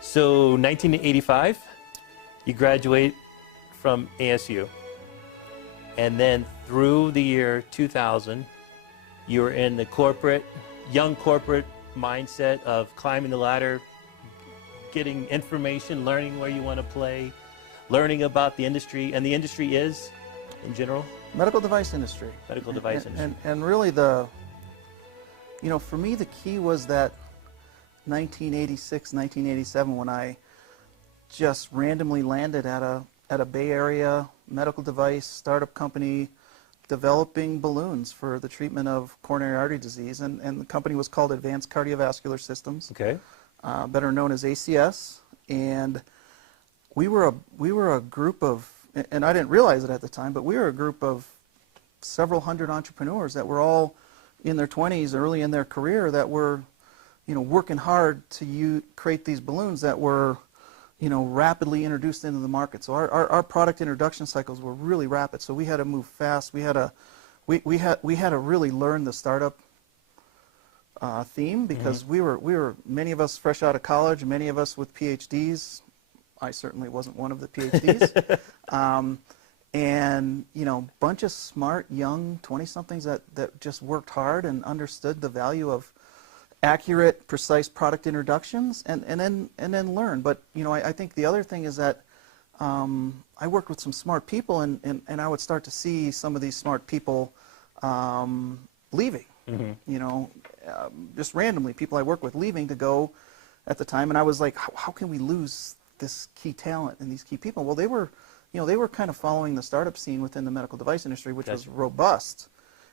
So 1985, you graduate from ASU. And then through the year 2000, you were in the young corporate mindset of climbing the ladder, getting information, learning where you want to play, learning about the industry. And the industry is, in general? Medical device industry. Medical device industry. And really for me, the key was that 1986, 1987, when I just randomly landed at a Bay Area medical device startup company developing balloons for the treatment of coronary artery disease, and the company was called Advanced Cardiovascular Systems, Okay. Better known as ACS, and we were a group of, and I didn't realize it at the time, but we were a group of several hundred entrepreneurs that were all in their 20s, early in their career, that were working hard to create these balloons that were rapidly introduced into the market. So our product introduction cycles were really rapid. So we had to move fast. We had to really learn the startup theme, because we were many of us fresh out of college, many of us with PhDs. I certainly wasn't one of the PhDs. And bunch of smart young 20-somethings that just worked hard and understood the value of accurate, precise product introductions, and then learn. But I think the other thing is that I worked with some smart people, and I would start to see some of these smart people leaving. Just randomly, people I work with leaving to go at the time, and I was like, how can we lose this key talent and these key people? Well, they were kind of following the startup scene within the medical device industry, which was robust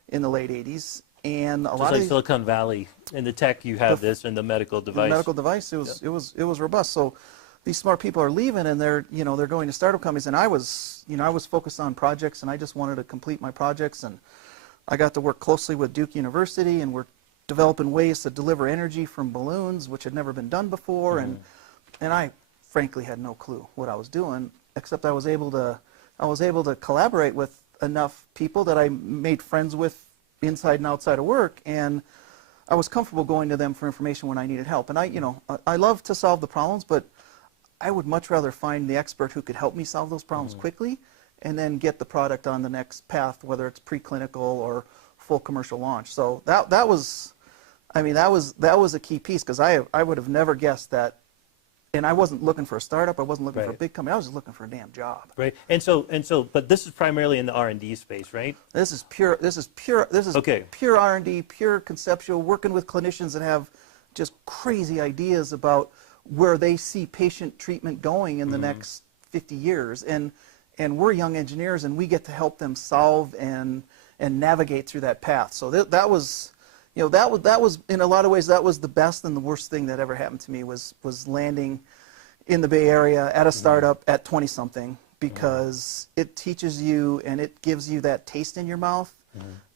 in the late 80s. And a lot like of Silicon Valley. In the tech, you have this. In the medical device. In the medical device, it was robust. So these smart people are leaving, and they're going to startup companies. And I was focused on projects, and I just wanted to complete my projects. And I got to work closely with Duke University, and we're developing ways to deliver energy from balloons, which had never been done before. And I frankly had no clue what I was doing, except I was able to collaborate with enough people that I made friends with inside and outside of work, and I was comfortable going to them for information when I needed help. And I love to solve the problems, but I would much rather find the expert who could help me solve those problems quickly, and then get the product on the next path, whether it's preclinical or full commercial launch. So that was a key piece, because I would have never guessed that. And I wasn't looking for a startup. I wasn't looking for a big company. I was just looking for a damn job. Right. And so, but this is primarily in the R&D space, right? This is pure R&D, pure conceptual, working with clinicians that have just crazy ideas about where they see patient treatment going in the next 50 years. And we're young engineers, and we get to help them solve and navigate through that path. So that was in a lot of ways, that was the best and the worst thing that ever happened to me, was landing in the Bay Area at a startup at 20-something, because it teaches you and it gives you that taste in your mouth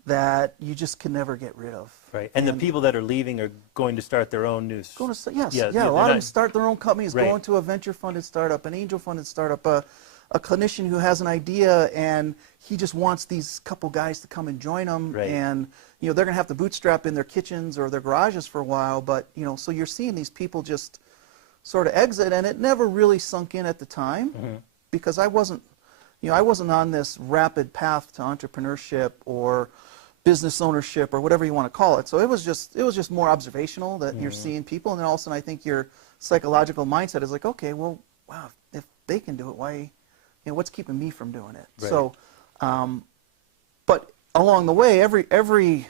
that you just can never get rid of. Right. And the people that are leaving are going to start their own news. A lot of them start their own companies, going to a venture-funded startup, an angel-funded startup, a clinician who has an idea, and he just wants these couple guys to come and join him, and they're going to have to bootstrap in their kitchens or their garages for a while, but so you're seeing these people just sort of exit, and it never really sunk in at the time, because I wasn't on this rapid path to entrepreneurship or business ownership or whatever you want to call it. So it was just more observational that you're seeing people, and then all of a sudden I think your psychological mindset is like, okay, well, wow, if they can do it, why? What's keeping me from doing it? Right. So, but along the way, every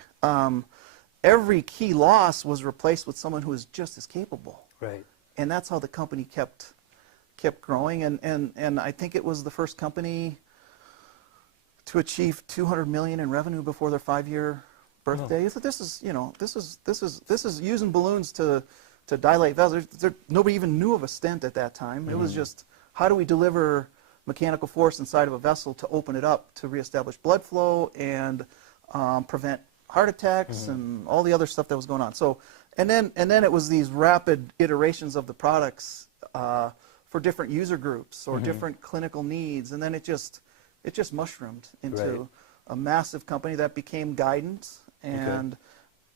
key loss was replaced with someone who was just as capable. Right. And that's how the company kept growing. And I think it was the first company to achieve $200 million in revenue before their 5-year birthday. So this is using balloons to dilate vessels. Nobody even knew of a stent at that time. It was just, how do we deliver mechanical force inside of a vessel to open it up to reestablish blood flow and prevent heart attacks and all the other stuff that was going on. So, and then it was these rapid iterations of the products for different user groups or different clinical needs, and then it just mushroomed into a massive company that became Guidant and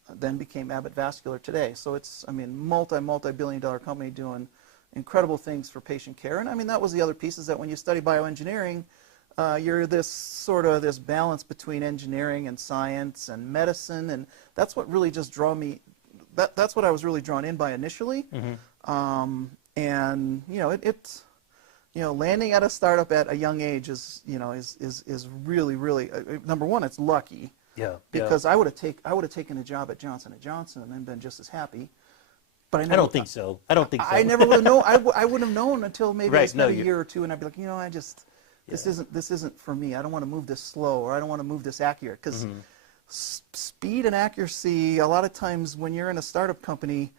then became Abbott Vascular today. So it's, multi-billion-dollar company doing incredible things for patient care. And I mean, that was the other piece, is that when you study bioengineering, you're this balance between engineering and science and medicine, and that's what really just draw me. That's what I was really drawn in by initially. And it's landing at a startup at a young age is really number one, it's lucky. Yeah. Because I would have taken a job at Johnson & Johnson and then been just as happy. But I don't think so. I don't think so. I never would have known. I wouldn't have known until maybe I spent a year or two, and I'd be like, this isn't for me. I don't want to move this slow, or I don't want to move this accurate. Because speed and accuracy, a lot of times when you're in a startup company,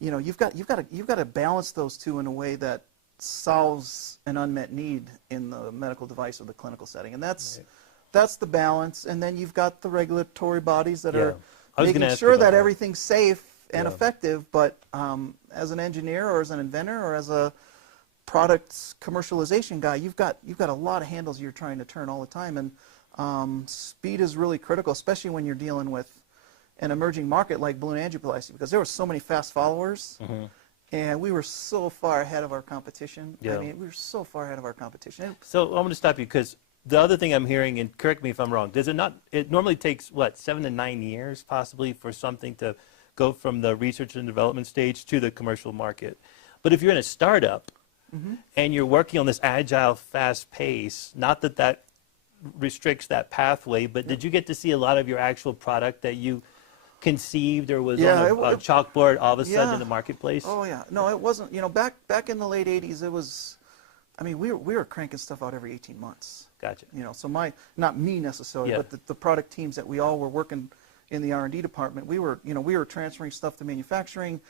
you've got to balance those two in a way that solves an unmet need in the medical device or the clinical setting, and that's the balance. And then you've got the regulatory bodies that are making sure that everything's safe and effective. But as an engineer or as an inventor or as a product commercialization guy, you've got a lot of handles you're trying to turn all the time, and speed is really critical, especially when you're dealing with an emerging market like balloon angioplasty, because there were so many fast followers. And we were so far ahead of our competition. I mean, we were so far ahead of our competition. So I'm going to stop you, because the other thing I'm hearing, and correct me if I'm wrong, does it not? It normally takes, what, 7 to 9 years possibly for something to go from the research and development stage to the commercial market. But if you're in a startup and you're working on this agile, fast pace, not that that restricts that pathway, but did you get to see a lot of your actual product that you conceived or was on a chalkboard all of a sudden in the marketplace? Oh yeah, no, it wasn't. Back in the late '80s, it was. I mean, we were cranking stuff out every 18 months. Gotcha. So not me necessarily, but the product teams that we all were working in the R&D department, we were transferring stuff to manufacturing,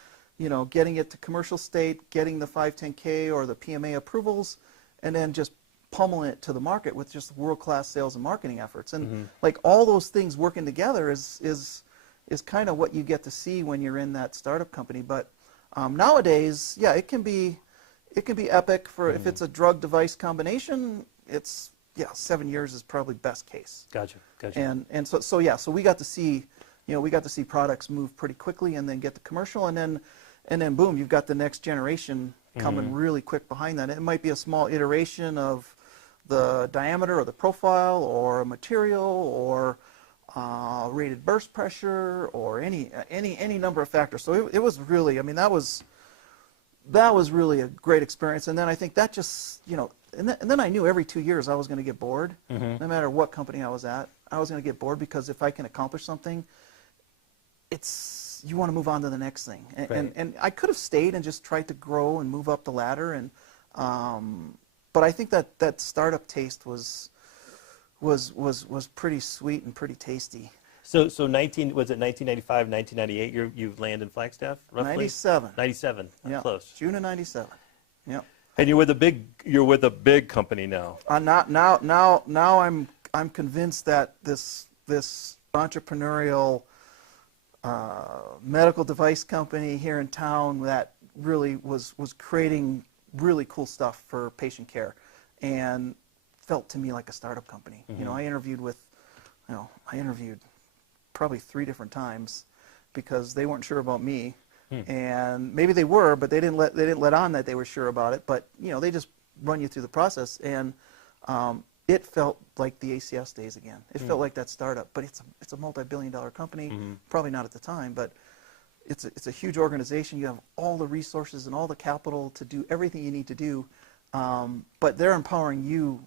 getting it to commercial state, getting the 510K or the PMA approvals, and then just pummeling it to the market with just world-class sales and marketing efforts. And like all those things working together is kind of what you get to see when you're in that startup company. But nowadays, it can be epic for if it's a drug device combination. It's 7 years is probably best case. Gotcha. And so we got to see products move pretty quickly and then get to commercial, and then boom, you've got the next generation coming really quick behind that. It might be a small iteration of the diameter or the profile or a material or rated burst pressure or any number of factors. So it was really, I mean, that was really a great experience. And then I think that just, and then I knew every 2 years I was going to get bored. No matter what company I was at, I was going to get bored, because if I can accomplish something, you want to move on to the next thing. And I could have stayed and just tried to grow and move up the ladder. And but I think that startup taste was pretty sweet and pretty tasty. So was it 1995, 1998? You've landed in Flagstaff, roughly. 97. 97. Close. June of '97. Yeah. And you're with a big company now. Now I'm convinced that this entrepreneurial medical device company here in town that really was creating really cool stuff for patient care, and felt to me like a startup company. I interviewed probably 3 different times because they weren't sure about me. And maybe they were, but they didn't let on that they were sure about it. But they just run you through the process, and it felt like the ACS days again. It felt like that startup, but it's a multi-billion-dollar company. Probably not at the time, but it's a huge organization. You have all the resources and all the capital to do everything you need to do, but they're empowering you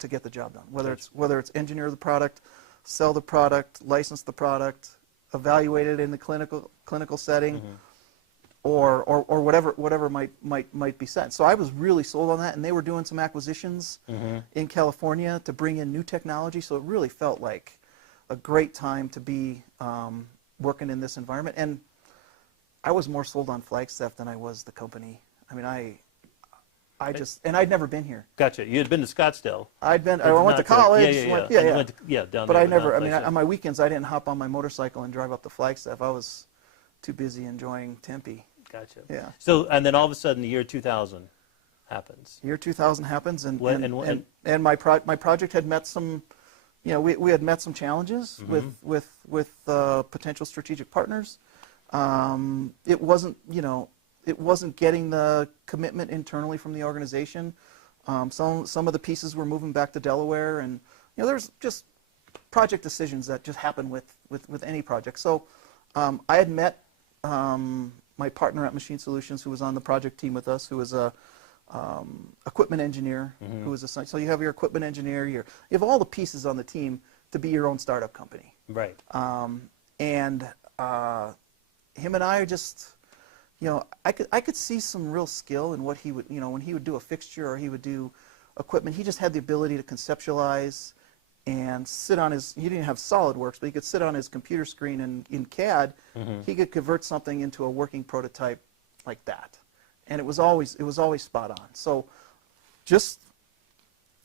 to get the job done. Whether it's engineer the product, sell the product, license the product, evaluate it in the clinical setting, or whatever might be set. So I was really sold on that, and they were doing some acquisitions in California to bring in new technology. So it really felt like a great time to be working in this environment. And I was more sold on Flagstaff than I was the company. I mean, and I'd never been here. Gotcha. You had been to Scottsdale. I went to college. Down but there. I never. I mean, on my weekends, I didn't hop on my motorcycle and drive up to Flagstaff. I was too busy enjoying Tempe. Gotcha. Yeah. So, and then all of a sudden, the year 2000 happens. Year 2000 happens, and my project had met some. We had met some challenges with potential strategic partners. It wasn't it wasn't getting the commitment internally from the organization. Some of the pieces were moving back to Delaware, and there's just project decisions that just happen with any project. So I had met my partner at Machine Solutions, who was on the project team with us, who was a equipment engineer, who was so you have your equipment engineer, you have all the pieces on the team to be your own startup company. Right. And him and I just, I could see some real skill in what he would, when he would do a fixture or he would do equipment. He just had the ability to conceptualize and sit on he didn't have SolidWorks, but he could sit on his computer screen and in CAD, he could convert something into a working prototype like that. And it was always spot on. So just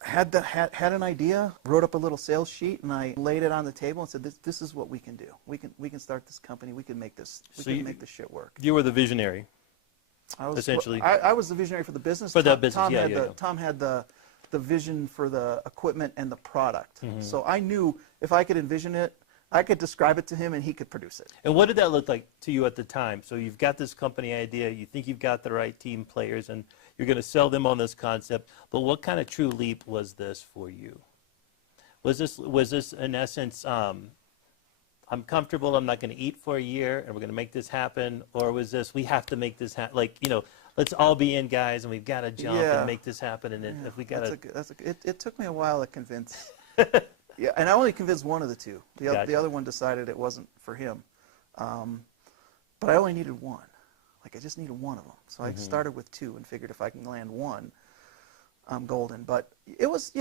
had an idea, wrote up a little sales sheet, and I laid it on the table and said, this is what we can do. We can start this company. We can make this make this shit work. You were the visionary. Essentially. I was the visionary for the business. For that business, Tom had the vision for the equipment and the product. So I knew if I could envision it, I could describe it to him and he could produce it. And what did that look like to you at the time? So you've got this company idea, you think you've got the right team players, and you're going to sell them on this concept, but what kind of true leap was this for you? Was this in essence, I'm comfortable, I'm not going to eat for a year, and we're going to make this happen, or was this, we have to make this happen, like, let's all be in, guys, and we've got to jump and make this happen, and if we got to... It took me a while to convince. Yeah, and I only convinced one of the two. The other one decided it wasn't for him. But I only needed one. Like, I just needed one of them. So I started with two and figured if I can land one, I'm golden. But it was,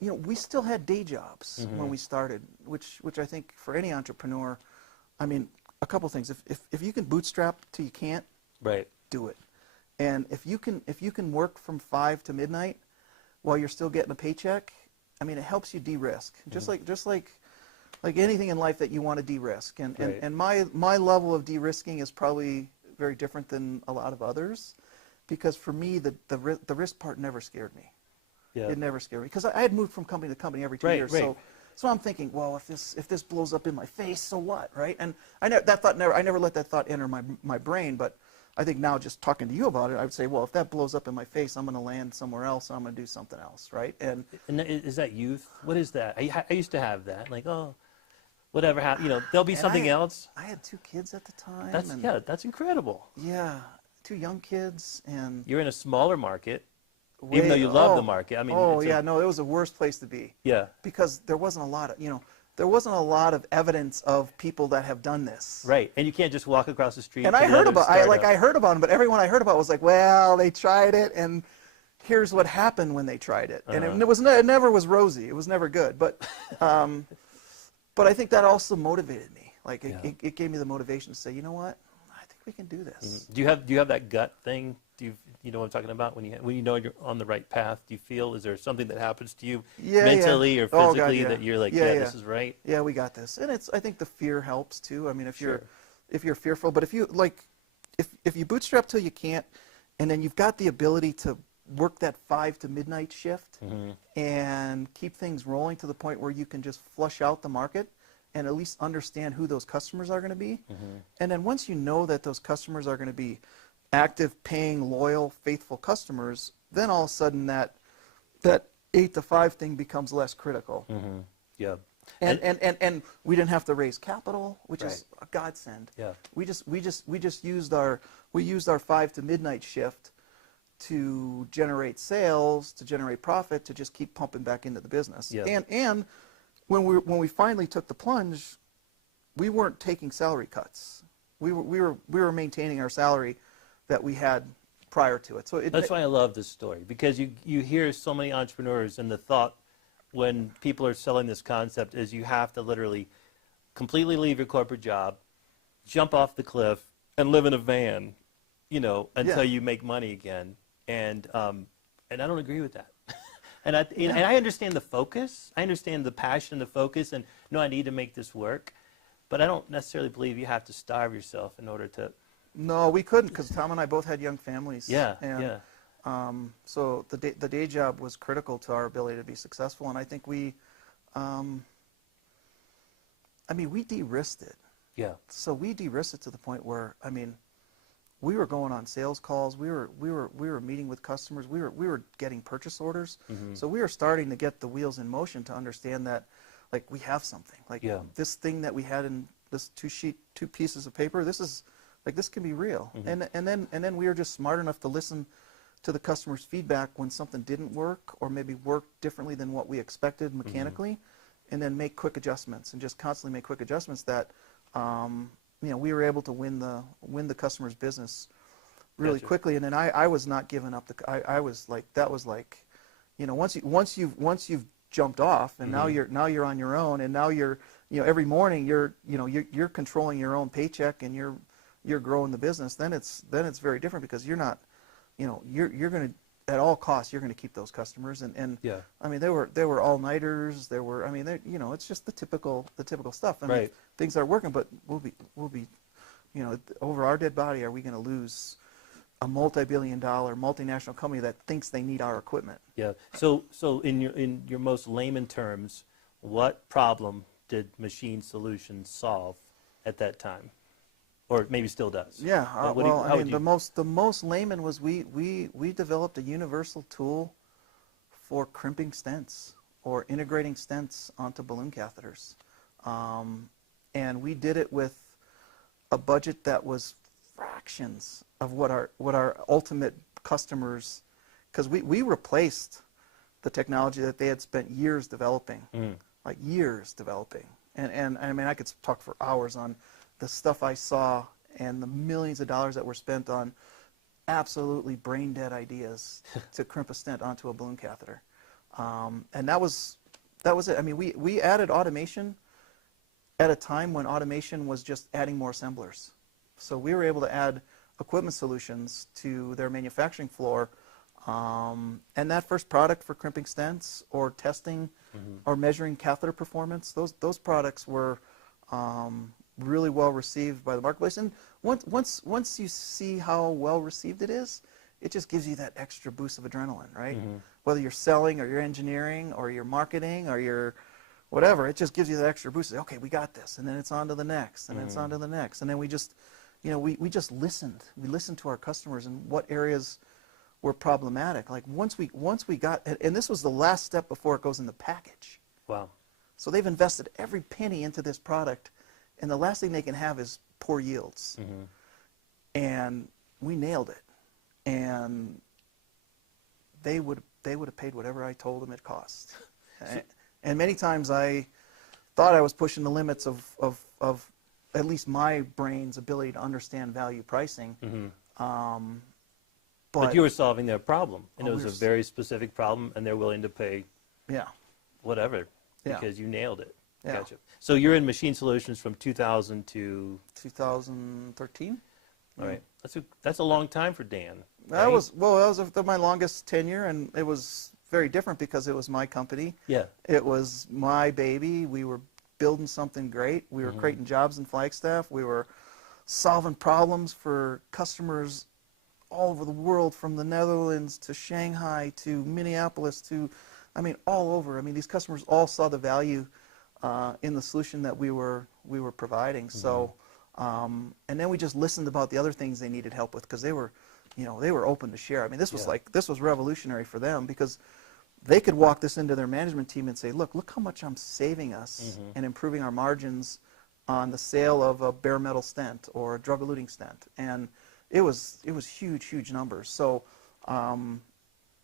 we still had day jobs when we started, which I think for any entrepreneur, I mean, a couple things. If you can bootstrap till you can't, right, do it. And if you can work from 5 to midnight while you're still getting a paycheck, I mean, it helps you de-risk. Just like anything in life that you want to de-risk. And my level of de-risking is probably very different than a lot of others, because for me the risk part never scared me. Yeah. It never scared me, because I had moved from company to company every 2 years. Right. So I'm thinking, well, if this blows up in my face, so what, right? And I never let that thought enter my brain. But I think now, just talking to you about it, I would say, well, if that blows up in my face, I'm going to land somewhere else, and I'm going to do something else, right? And is that youth? What is that? I used to have that, like, oh, whatever happened, there'll be something else. I had 2 kids at the time. That's incredible. Yeah, 2 young kids, and you're in a smaller market, even though you love the market. I mean, no, it was the worst place to be. Yeah, because there wasn't a lot of, there wasn't a lot of evidence of people that have done this. Right, and you can't just walk across the street. And I heard about them, but everyone I heard about was like, well, they tried it, and here's what happened when they tried it, and it never was rosy. It was never good, but I think that also motivated me. Like it gave me the motivation to say, you know what, I think we can do this. Do you have that gut thing? You know what I'm talking about? When you know you're on the right path, do you feel, is there something that happens to you mentally or physically that you're like, this is right? Yeah, we got this. And I think the fear helps too. I mean, if you're fearful, but if you bootstrap till you can't, and then you've got the ability to work that 5 to midnight shift and keep things rolling to the point where you can just flush out the market and at least understand who those customers are going to be. And then once you know that those customers are going to be active, paying, loyal, faithful customers, then all of a sudden that 8 to 5 thing becomes less critical. Yeah. And we didn't have to raise capital, which is a godsend. Yeah. We just used our 5 to midnight shift to generate sales, to generate profit, to just keep pumping back into the business. Yeah. And when we finally took the plunge, we weren't taking salary cuts. We were maintaining our salary that we had prior to it. So that's why I love this story, because you hear so many entrepreneurs, and the thought when people are selling this concept is you have to literally completely leave your corporate job, jump off the cliff, and live in a van, until you make money again. And I don't agree with that. And I understand the focus. I understand the passion, the focus, and no, I need to make this work. But I don't necessarily believe you have to starve yourself in order to. No, we couldn't, because Tom and I both had young families. Yeah, and, so the day job was critical to our ability to be successful, and I think we de-risked it. Yeah. So we de-risked it to the point where, we were going on sales calls. We were meeting with customers. We were getting purchase orders. So we were starting to get the wheels in motion to understand that, like, we have something. Like this thing that we had in this two pieces of paper. This is like, this can be real. And then we were just smart enough to listen to the customer's feedback when something didn't work or maybe worked differently than what we expected mechanically, and then make quick adjustments and just constantly make quick adjustments that we were able to win the customer's business really quickly. And then I was not giving up. I was like, that was like, once you've jumped off and now you're on your own, and now you're every morning you're controlling your own paycheck and you're growing the business. Then it's very different, because you're not, you're going to, at all costs, you're going to keep those customers. And I mean, there were all-nighters. There were, I mean, it's just the typical stuff. I mean, things are working, but we'll be, over our dead body, are we going to lose a multi-billion-dollar multinational company that thinks they need our equipment? Yeah. So in your most layman terms, what problem did Machine Solutions solve at that time? Or maybe still does. Yeah. The most layman was we developed a universal tool for crimping stents or integrating stents onto balloon catheters, and we did it with a budget that was fractions of what our ultimate customers, because we replaced the technology that they had spent years developing, like years developing, and I mean, I could talk for hours on the stuff I saw and the millions of dollars that were spent on absolutely brain-dead ideas to crimp a stent onto a balloon catheter. And that was it. I mean, we added automation at a time when automation was just adding more assemblers. So we were able to add equipment solutions to their manufacturing floor. And that first product for crimping stents or testing or measuring catheter performance, those products were really well received by the marketplace. And once you see how well received it is, it just gives you that extra boost of adrenaline, right? Whether you're selling or you're engineering or you're marketing or you're whatever, it just gives you that extra boost. Okay, we got this, and then it's on to the next, and then it's on to the next, and then we just, we just listened. We listened to our customers and what areas were problematic. Like once we got, and this was the last step before it goes in the package. Wow. So they've invested every penny into this product, and the last thing they can have is poor yields. And we nailed it. And they would have paid whatever I told them it cost. And many times I thought I was pushing the limits of at least my brain's ability to understand value pricing. But you were solving their problem, and it was a very specific problem, and they're willing to pay whatever because you nailed it. Gotcha. So you're in Machine Solutions from 2000 to 2013. All right, that's a long time for Dan. Right? That was my longest tenure, and it was very different because it was my company. Yeah. It was my baby. We were building something great. We were creating jobs in Flagstaff. We were solving problems for customers all over the world, from the Netherlands to Shanghai to Minneapolis to, I mean, all over. I mean, these customers all saw the value in the solution that we were providing. So, and then we just listened about the other things they needed help with, because they were open to share. I mean, this was revolutionary for them, because they could walk this into their management team and say, look how much I'm saving us and improving our margins on the sale of a bare metal stent or a drug-eluting stent. And it was huge numbers. So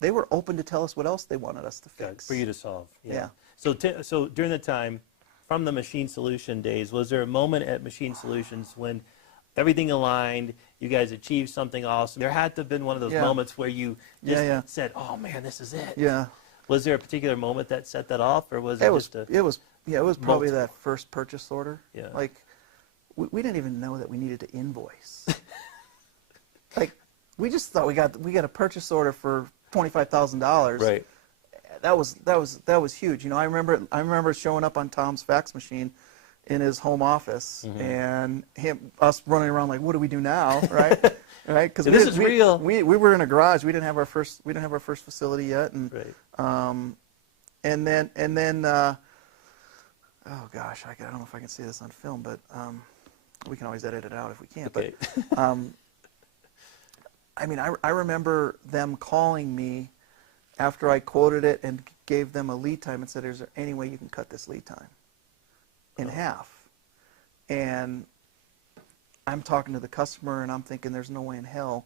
they were open to tell us what else they wanted us to fix. For you to solve. Yeah. So during the time, from the Machine Solution days, was there a moment at Machine Solutions when everything aligned, you guys achieved something awesome? There had to have been one of those moments where you just said, oh man, this is it. Yeah. Was there a particular moment that set that off, or was it just a... It was probably that first purchase order. Yeah. Like, we didn't even know that we needed to invoice. Like, we just thought we got a purchase order for $25,000. Right. That was huge. I remember showing up on Tom's fax machine in his home office, and us running around like, what do we do now, right? Right? Because this is real. We were in a garage. We didn't have our first facility yet, and and then oh gosh, I don't know if I can say this on film, but we can always edit it out if we can't. Okay. But I mean, I remember them calling me after I quoted it and gave them a lead time and said, is there any way you can cut this lead time in half? And I'm talking to the customer and I'm thinking, there's no way in hell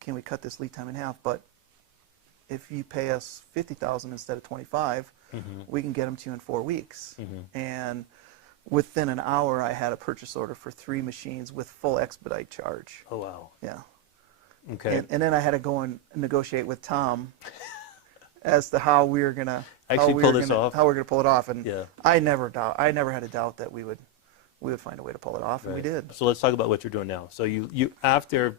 can we cut this lead time in half, but if you pay us $50,000 instead of $25,000, we can get them to you in 4 weeks. And within an hour, I had a purchase order for 3 machines with full expedite charge. Oh, wow. Yeah. Okay. And then I had to go and negotiate with Tom as to how we were gonna How we're gonna pull it off. And Yeah. I never had a doubt that we would find a way to pull it off, and we did. So let's talk about what you're doing now. So you after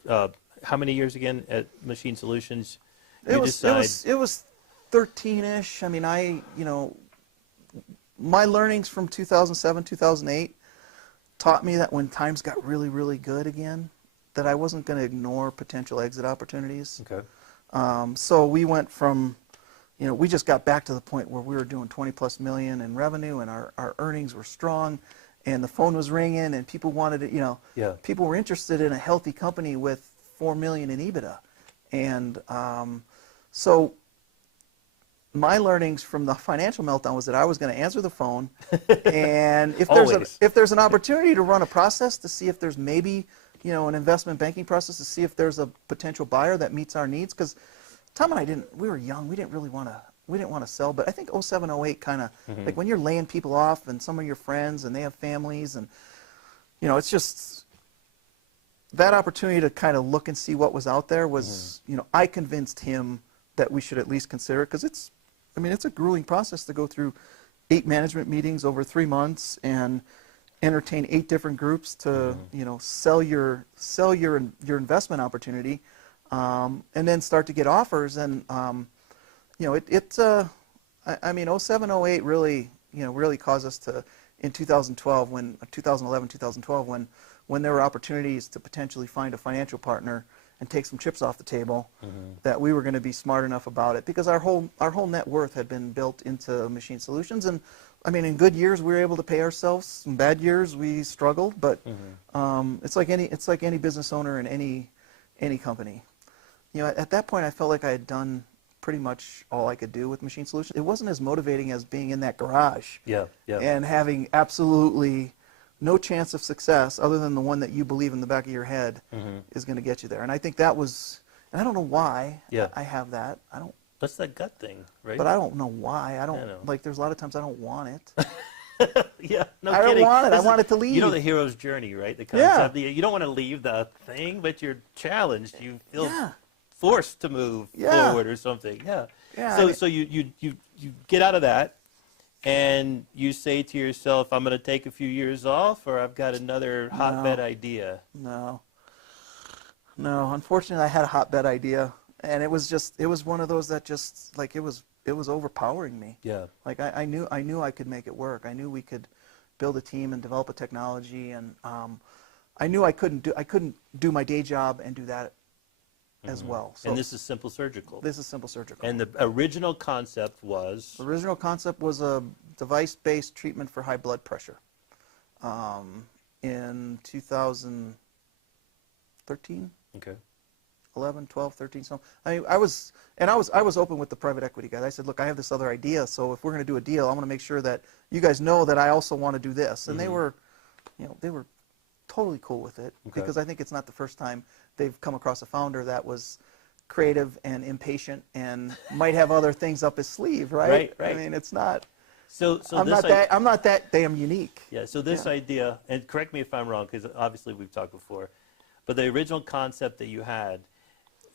how many years again at Machine Solutions? It was 13-ish. I mean, my learnings from 2007, 2008 taught me that when times got really, really good again, that I wasn't going to ignore potential exit opportunities. Okay. So we went from, we just got back to the point where we were doing 20+ million in revenue, and our earnings were strong, and the phone was ringing, and people wanted it. People were interested in a healthy company with 4 million in EBITDA, and so my learnings from the financial meltdown was that I was going to answer the phone, and if there's an opportunity to run a process to see if there's maybe an investment banking process to see if there's a potential buyer that meets our needs, because Tom and I we were young, we didn't want to sell, but I think 07, 08 kind of like when you're laying people off and some of your friends and they have families, and it's just that opportunity to kind of look and see what was out there was I convinced him that we should at least consider it, because it's a grueling process to go through 8 management meetings over 3 months and entertain 8 different groups to sell your investment opportunity, and then start to get offers. And 07, 08 really caused us to, in 2012, 2011, 2012, when there were opportunities to potentially find a financial partner and take some chips off the table, that we were going to be smart enough about it, because our whole net worth had been built into Machine Solutions. And in good years we were able to pay ourselves. In bad years we struggled, but it's like any business owner in any company. At that point I felt like I had done pretty much all I could do with Machine Solutions. It wasn't as motivating as being in that garage and having absolutely no chance of success other than the one that you believe in the back of your head is going to get you there. And I think that was, and I don't know why I have that. I don't. That's that gut thing, right? But I don't know why. I don't, like, there's a lot of times I don't want it. Yeah, no I kidding. don't want it. I want it to leave. The hero's journey, right? The concept. You don't want to leave the thing, but you're challenged. You feel forced to move forward or something. So you get out of that, and you say to yourself, I'm going to take a few years off, or I've got another hotbed idea. No, unfortunately I had a hotbed idea, and it was one of those that just, like, it was overpowering me. Like I knew I could make it work. I knew we could build a team and develop a technology, and I knew I couldn't do my day job and do that as well. So, and this is Simple Surgical. This is Simple Surgical. And the original concept was? The original concept was a device-based treatment for high blood pressure. In 2013. Okay. 11, 12, 13. So I was open with the private equity guys. I said, look, I have this other idea, so if we're going to do a deal, I want to make sure that you guys know that I also want to do this. And they were totally cool with it, because I think it's not the first time they've come across a founder that was creative and impatient and might have other things up his sleeve, right? Right. It's not. So I'm not that damn unique. Yeah. So this idea, and correct me if I'm wrong, because obviously we've talked before, but the original concept that you had,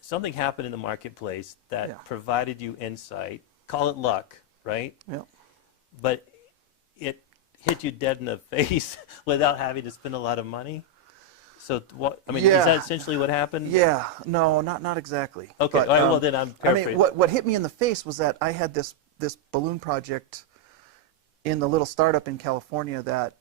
something happened in the marketplace that provided you insight. Call it luck, right? Yeah. But it hit you dead in the face without having to spend a lot of money. So what? Is that essentially what happened? Yeah. No, not exactly. Okay. But, all right, well, then I'm paraphrasing. What hit me in the face was that I had this balloon project in the little startup in California that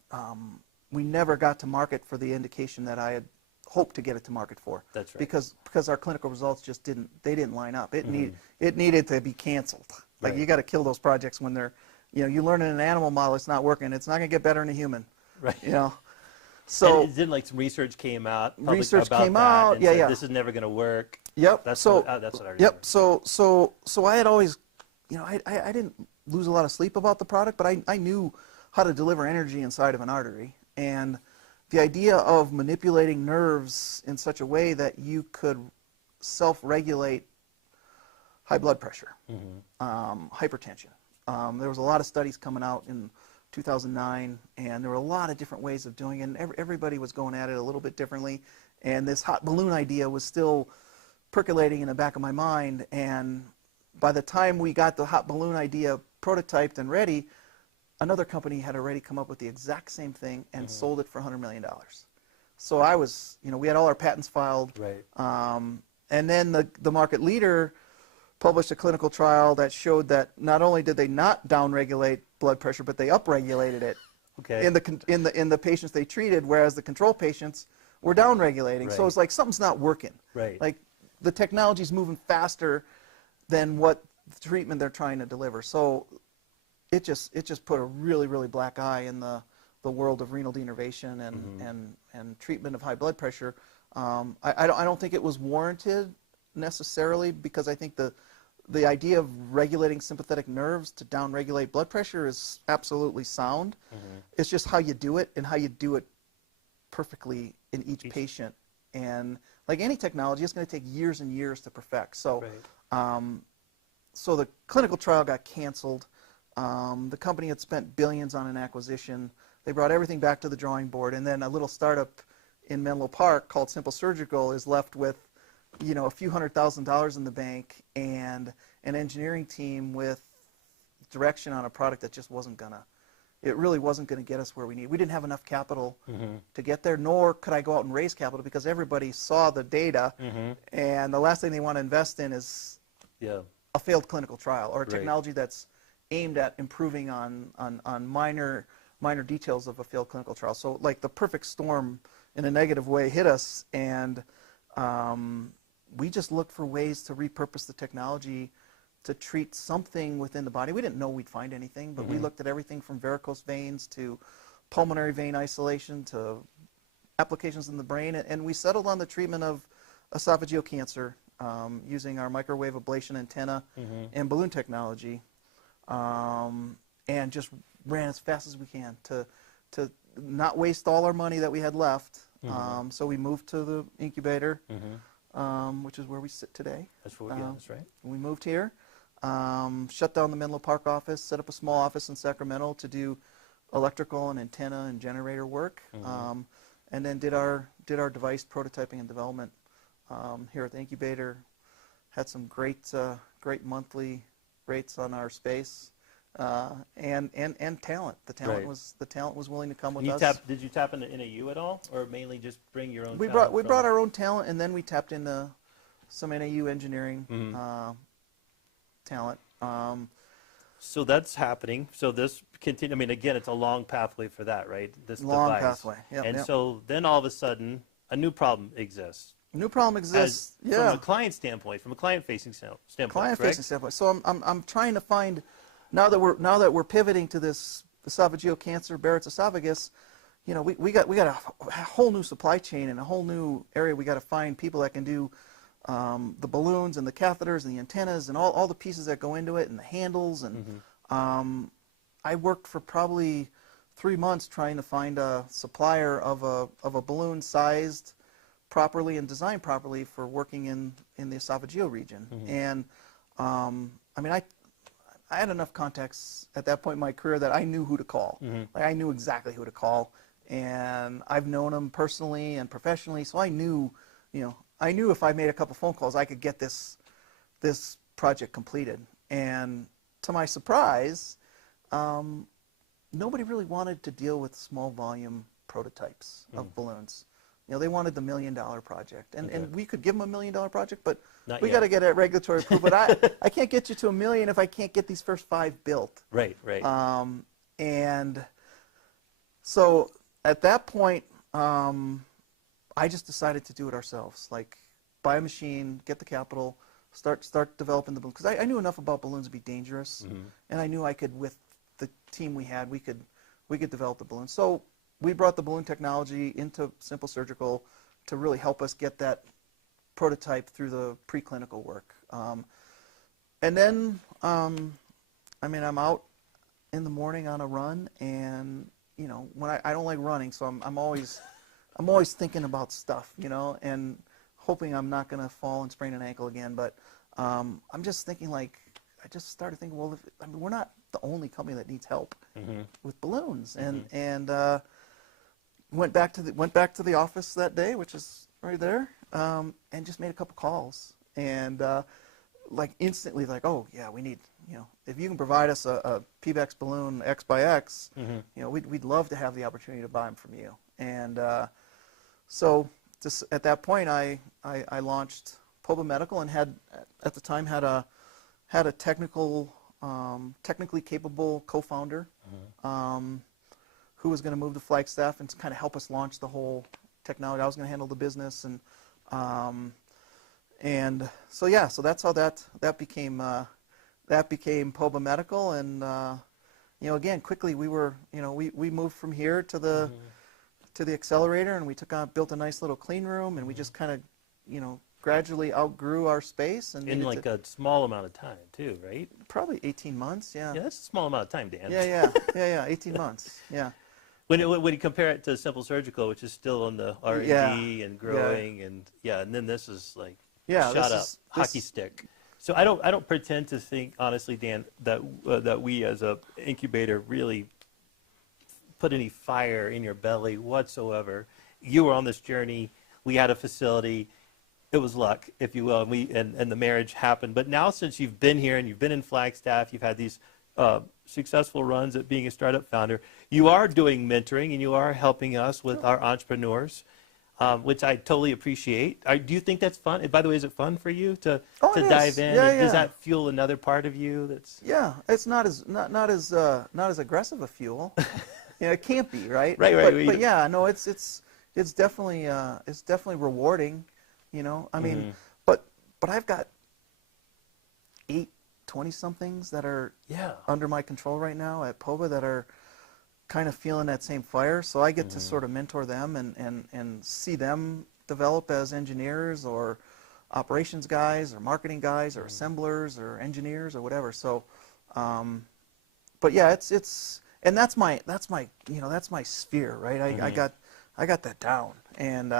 we never got to market for the indication that I had hoped to get it to market for. That's right. Because our clinical results just didn't line up. It needed to be canceled. Like, you got to kill those projects when they're, you learn in an animal model it's not working. It's not going to get better in a human. Right. So and then like some research came out. research about came that out. and Yeah, said, yeah. this is never going to work. Yep. That's So that's what I remember. yep. So I had always, I didn't lose a lot of sleep about the product, but I knew how to deliver energy inside of an artery, and the idea of manipulating nerves in such a way that you could self-regulate high blood pressure, hypertension. There was a lot of studies coming out in 2009, and there were a lot of different ways of doing it, and everybody was going at it a little bit differently, and this hot balloon idea was still percolating in the back of my mind, and by the time we got the hot balloon idea prototyped and ready, another company had already come up with the exact same thing and sold it for $100 million. So I was, we had all our patents filed. Right. And then the market leader published a clinical trial that showed that not only did they not downregulate blood pressure, but they upregulated it Okay. in the patients they treated, whereas the control patients were downregulating. So Right. it's like something's not working. Right. Like the technology's moving faster than what the treatment they're trying to deliver. So it just put a really, really black eye in the world of renal denervation and treatment of high blood pressure. I don't think it was warranted necessarily, because I think the idea of regulating sympathetic nerves to downregulate blood pressure is absolutely sound. It's just how you do it and how you do it perfectly in each patient. And like any technology, it's going to take years and years to perfect. So, so the clinical trial got canceled. The company had spent billions on an acquisition. They brought everything back to the drawing board, and then a little startup in Menlo Park called Simple Surgical is left with, a few $100,000 in the bank and an engineering team with direction on a product that just it really wasn't gonna get us where we need. We didn't have enough capital to get there, nor could I go out and raise capital because everybody saw the data, and the last thing they want to invest in is a failed clinical trial or a technology that's aimed at improving on minor details of a failed clinical trial. So like the perfect storm in a negative way hit us, and we just looked for ways to repurpose the technology to treat something within the body. We didn't know we'd find anything, but we looked at everything from varicose veins to pulmonary vein isolation to applications in the brain, and we settled on the treatment of esophageal cancer using our microwave ablation antenna and balloon technology, and just ran as fast as we can to not waste all our money that we had left. So we moved to the incubator, which is where we sit today. That's right. We moved here, shut down the Menlo Park office, set up a small office in Sacramento to do electrical and antenna and generator work, and then did our device prototyping and development here at the incubator. Had some great monthly rates on our space, and talent. The talent was willing to come with us. Did you tap into NAU at all, or mainly just bring your own? We brought our own talent, and then we tapped into some NAU engineering talent. So that's happening. So this continue. I mean, again, it's a long pathway for that, right? This long device. pathway. Yep, and yep. so then all of a sudden, a new problem exists. New problem exists. From a client standpoint, from a client-facing standpoint. Client-facing standpoint. So I'm trying to find, now that we're pivoting to this esophageal cancer, Barrett's esophagus, we got a whole new supply chain and a whole new area. We got to find people that can do the balloons and the catheters and the antennas and all the pieces that go into it and the handles. And I worked for probably 3 months trying to find a supplier of a balloon sized properly and designed properly for working in the esophageal region. And I mean, I had enough contacts at that point in my career that I knew who to call. Like I knew exactly who to call, and I've known them personally and professionally, so I knew if I made a couple phone calls, I could get this project completed. And to my surprise, nobody really wanted to deal with small volume prototypes of balloons. They wanted the $1 million project, and we could give them a $1 million project, but we got to get a regulatory approval. But I can't get you to $1 million if I can't get these first 5 built. Right. And so at that point, I just decided to do it ourselves. Like, buy a machine, get the capital, start developing the balloon. Because I knew enough about balloons to be dangerous, and I knew I could, with the team we had, we could develop the balloon. So we brought the balloon technology into Simple Surgical to really help us get that prototype through the preclinical work. And then, I mean, I'm out in the morning on a run, and you know, when I don't like running, so I'm always thinking about stuff, you know, and hoping I'm not going to fall and sprain an ankle again. But I'm just thinking, like, I just started thinking, well, I mean, we're not the only company that needs help with balloons, and went back to the office that day, which is right there, and just made a couple calls, and like instantly, like, oh yeah, we need, you know, if you can provide us a PVEX balloon X by X, you know, we'd love to have the opportunity to buy them from you. And so just at that point, I launched Poba Medical, and had at the time had a technically capable co-founder who was going to move to Flagstaff and kind of help us launch the whole technology. I was going to handle the business, and so yeah, so that's how that became Poba Medical. And you know, again, quickly we moved from here to the accelerator, and we built a nice little clean room, and we just kind of, you know, gradually outgrew our space, and in like a small amount of time too, right? Probably 18 months, yeah. Yeah, that's a small amount of time, Dan. Yeah, 18 months, yeah. When you compare it to Simple Surgical, which is still in the R&D and growing, and then this is like shot up, hockey stick. So I don't pretend to think, honestly, Dan, that we as a incubator really put any fire in your belly whatsoever. You were on this journey. We had a facility. It was luck, if you will, and the marriage happened. But now, since you've been here and you've been in Flagstaff, you've had these successful runs at being a startup founder, you are doing mentoring and you are helping us with our entrepreneurs, which I totally appreciate. Do you think that's fun? By the way, is it fun for you to dive in? Does that fuel another part of you? Yeah, it's not as aggressive a fuel. You know, it can't be, right? Right. But yeah, no, it's definitely rewarding. You know, I mean, but I've got 8 20-somethings that are under my control right now at Poba that are kind of feeling that same fire. So I get to sort of mentor them and see them develop as engineers or operations guys or marketing guys or assemblers or engineers or whatever. So, but yeah, and that's my sphere, right? I got that down, and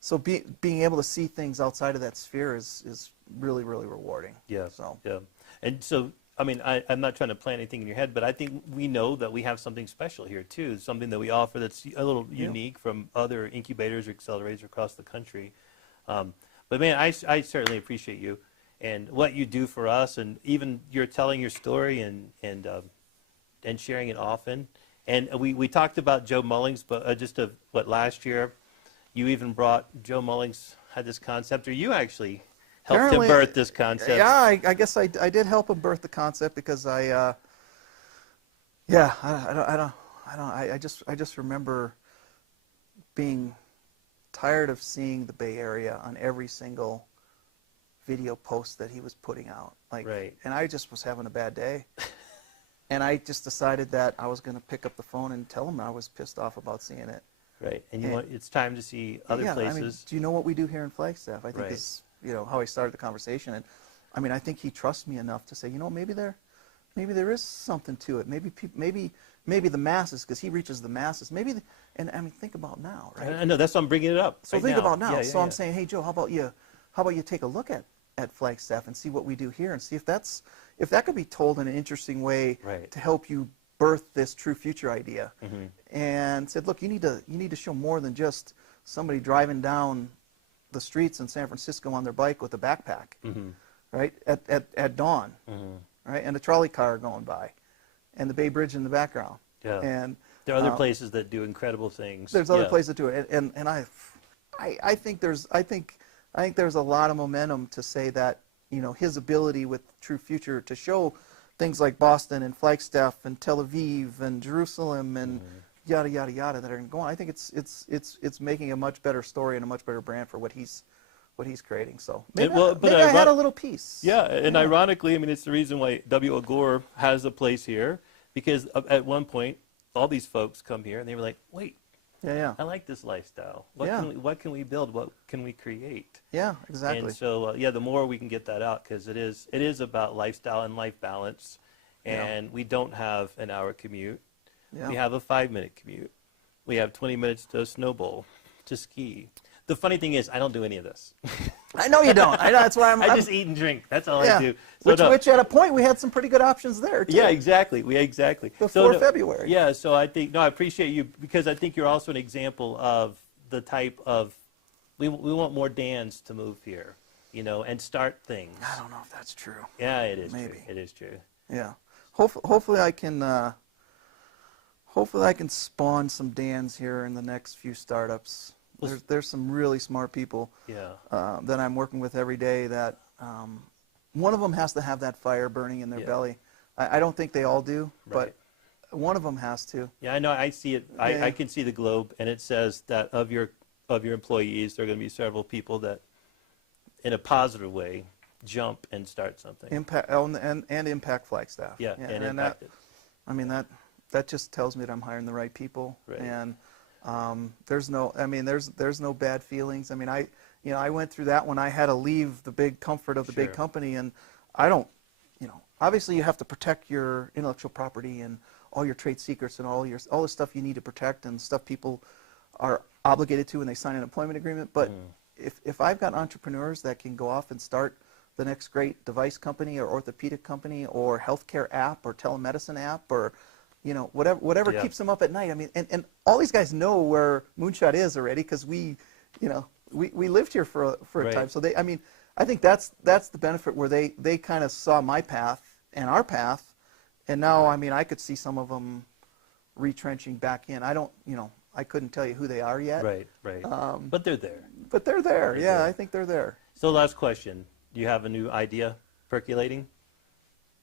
so being able to see things outside of that sphere is really, really rewarding. Yeah. So. Yeah. And so, I mean, I'm not trying to plant anything in your head, but I think we know that we have something special here too, something that we offer that's a little unique from other incubators or accelerators across the country. But man, I certainly appreciate you and what you do for us, and even you're telling your story and sharing it often. And we talked about Joe Mullings, but last year, you even brought Joe Mullings had this concept, or you actually helped him birth this concept. Yeah, I guess I did help him birth the concept because I just remember being tired of seeing the Bay Area on every single video post that he was putting out. And I just was having a bad day. And I just decided that I was going to pick up the phone and tell him I was pissed off about seeing it. Right, and it's time to see other places. I mean, do you know what we do here in Flagstaff? I think is how I started the conversation, and I mean, I think he trusts me enough to say, you know, maybe there is something to it. Maybe the masses, because he reaches the masses. And I mean, think about now, right? I know, that's why I'm bringing it up. So think about now. I'm saying, hey Joe, how about you take a look at Flagstaff and see what we do here, and see if that could be told in an interesting way to help you birth this true future idea. And said, look, you need to show more than just somebody driving down the streets in San Francisco on their bike with a backpack, right, at dawn, right, and a trolley car going by, and the Bay Bridge in the background. Yeah. And there are other places that do incredible things. There's other places that do it, and I think there's a lot of momentum to say that, you know, his ability with True Future to show things like Boston and Flagstaff and Tel Aviv and Jerusalem and yada yada yada that are going on. I think it's making a much better story and a much better brand for what he's creating. So maybe I had a little piece. Yeah, and ironically, I mean, it's the reason why W.O. Gore has a place here, because at one point all these folks come here and they were like, wait, Yeah. I like this lifestyle. Yeah. What can we build? What can we create? Yeah, exactly. And so, yeah, the more we can get that out, because it is about lifestyle and life balance, and we don't have an hour commute. Yeah. We have a 5-minute commute. We have 20 minutes to snowball, to ski. The funny thing is, I don't do any of this. I know you don't. I know, that's why I just eat and drink. That's all yeah. I do. So which at a point we had some pretty good options there too. Yeah, exactly. Exactly. Before February. Yeah, so I think, no, I appreciate you, because I think you're also an example of the type of, we want more Dans to move here, and start things. I don't know if that's true. Yeah, it is Maybe. true. It is true. Yeah. Hopefully I can spawn some Dans here in the next few startups. There's some really smart people that I'm working with every day that one of them has to have that fire burning in their belly. I don't think they all do, but one of them has to. Yeah, I know. I see it. I can see the globe, and it says that of your employees, there are going to be several people that, in a positive way, jump and start something. Impact and impact Flagstaff. Yeah, and impact it. I mean that just tells me that I'm hiring the right people, and there's no bad feelings. I mean, I went through that when I had to leave the big comfort of the big company, and I don't, obviously you have to protect your intellectual property and all your trade secrets and all the stuff you need to protect and stuff people are obligated to when they sign an employment agreement. But if I've got entrepreneurs that can go off and start the next great device company or orthopedic company or healthcare app or telemedicine app or whatever keeps them up at night. I mean, and all these guys know where Moonshot is already because we lived here for a time. So I think that's the benefit where they kind of saw my path and our path, and now I could see some of them retrenching back in. I couldn't tell you who they are yet. Right. But they're there. But they're there. Yeah, I think they're there. So last question: do you have a new idea percolating?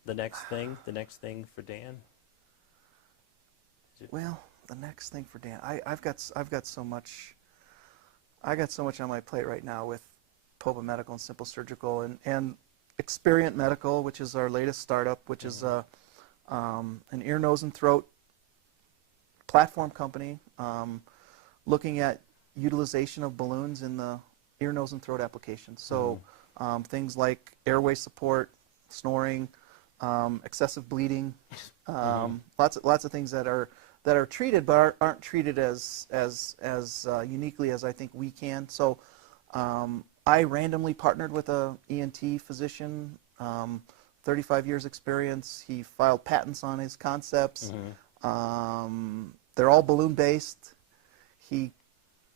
The next thing for Dan. Well, the next thing for Dan, I've got so much. I got so much on my plate right now with Poba Medical and Simple Surgical and Experience Medical, which is our latest startup, which is an ear, nose, and throat platform company looking at utilization of balloons in the ear, nose, and throat applications. So things like airway support, snoring, excessive bleeding, lots of things that are treated but aren't treated as uniquely as I think we can. So I randomly partnered with a ENT physician, 35 years experience. He filed patents on his concepts. They're all balloon based. He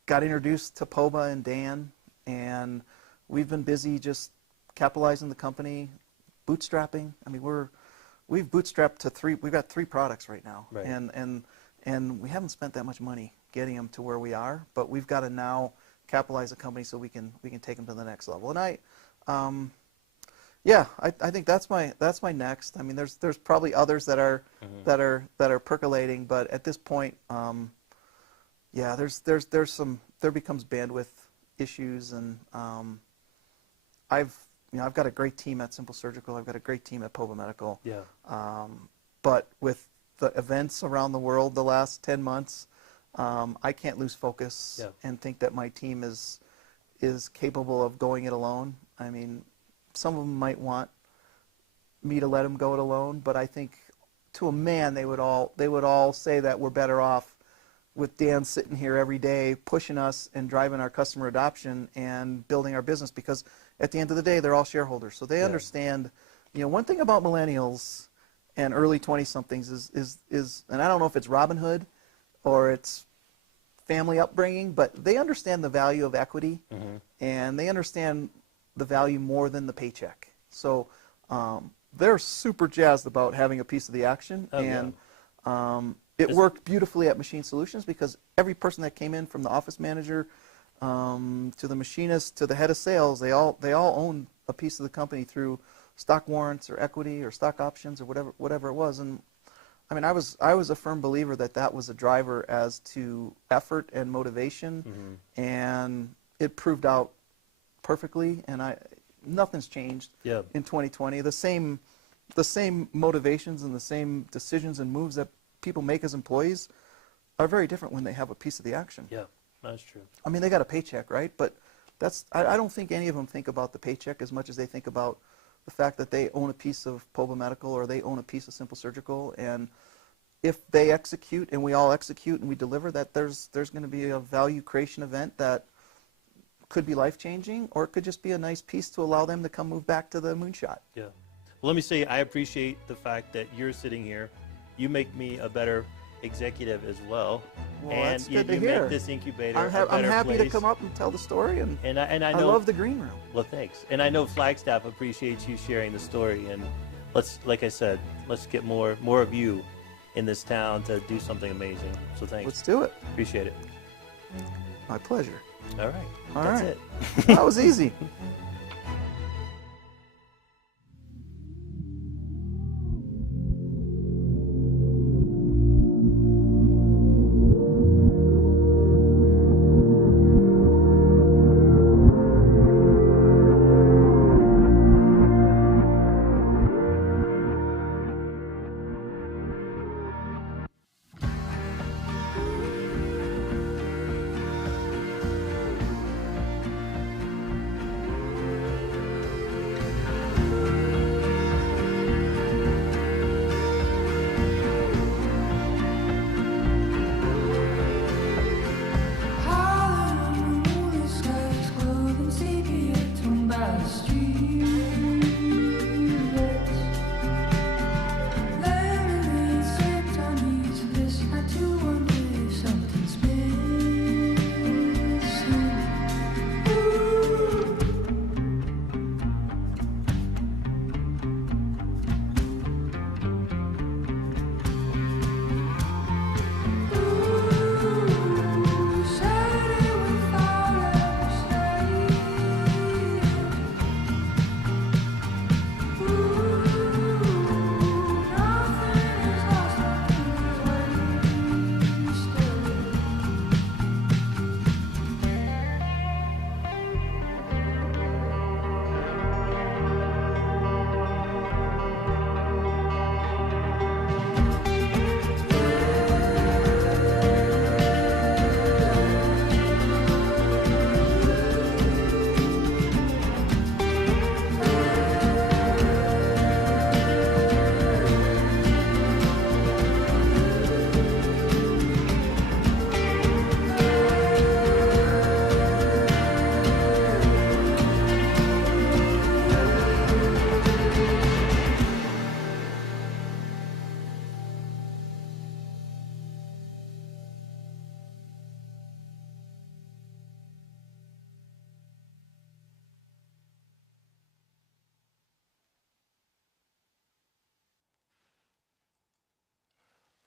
got introduced to Poba and Dan, and we've been busy just capitalizing the company, bootstrapping. I mean, we've bootstrapped to three. We've got 3 products right now, and we haven't spent that much money getting them to where we are. But we've got to now capitalize the company so we can take them to the next level. And I think that's my next. I mean, there's probably others that are percolating, but at this point, there becomes bandwidth issues, and I've got a great team at Simple Surgical. I've got a great team at Poba Medical. Yeah. But with the events around the world the last 10 months, I can't lose focus and think that my team is capable of going it alone. I mean, some of them might want me to let them go it alone, but I think to a man they would all say that we're better off with Dan sitting here every day pushing us and driving our customer adoption and building our business, because at the end of the day they're all shareholders, so they understand. One thing about millennials and early 20-somethings is, and I don't know if it's Robin Hood or it's family upbringing, but they understand the value of equity, and they understand the value more than the paycheck. So they're super jazzed about having a piece of the action, it worked beautifully at Machine Solutions because every person that came in, from the office manager to the machinist to the head of sales, they all own a piece of the company through stock warrants or equity or stock options or whatever it was. And I mean, I was a firm believer that was a driver as to effort and motivation, and it proved out perfectly. And nothing's changed in 2020. The same motivations and the same decisions and moves that people make as employees are very different when they have a piece of the action. Yeah, that's true. I mean, they got a paycheck, right? But I don't think any of them think about the paycheck as much as they think about the fact that they own a piece of Poba Medical or they own a piece of Simple Surgical, and if they execute and we all execute and we deliver, that there's going to be a value creation event that could be life-changing, or it could just be a nice piece to allow them to come move back to the Moonshot. Yeah. Well, let me say, I appreciate the fact that you're sitting here. You make me a better executive as well. Well, and that's good to you hear. make this incubator I'm happy place. to come up and tell the story, and I I know, love the green room. Well, thanks. And I know Flagstaff appreciates you sharing the story. And let's, like I said, let's get more of you in this town to do something amazing. So thanks. Let's do it. Appreciate it. My pleasure. All right. All That's right. it. That was easy.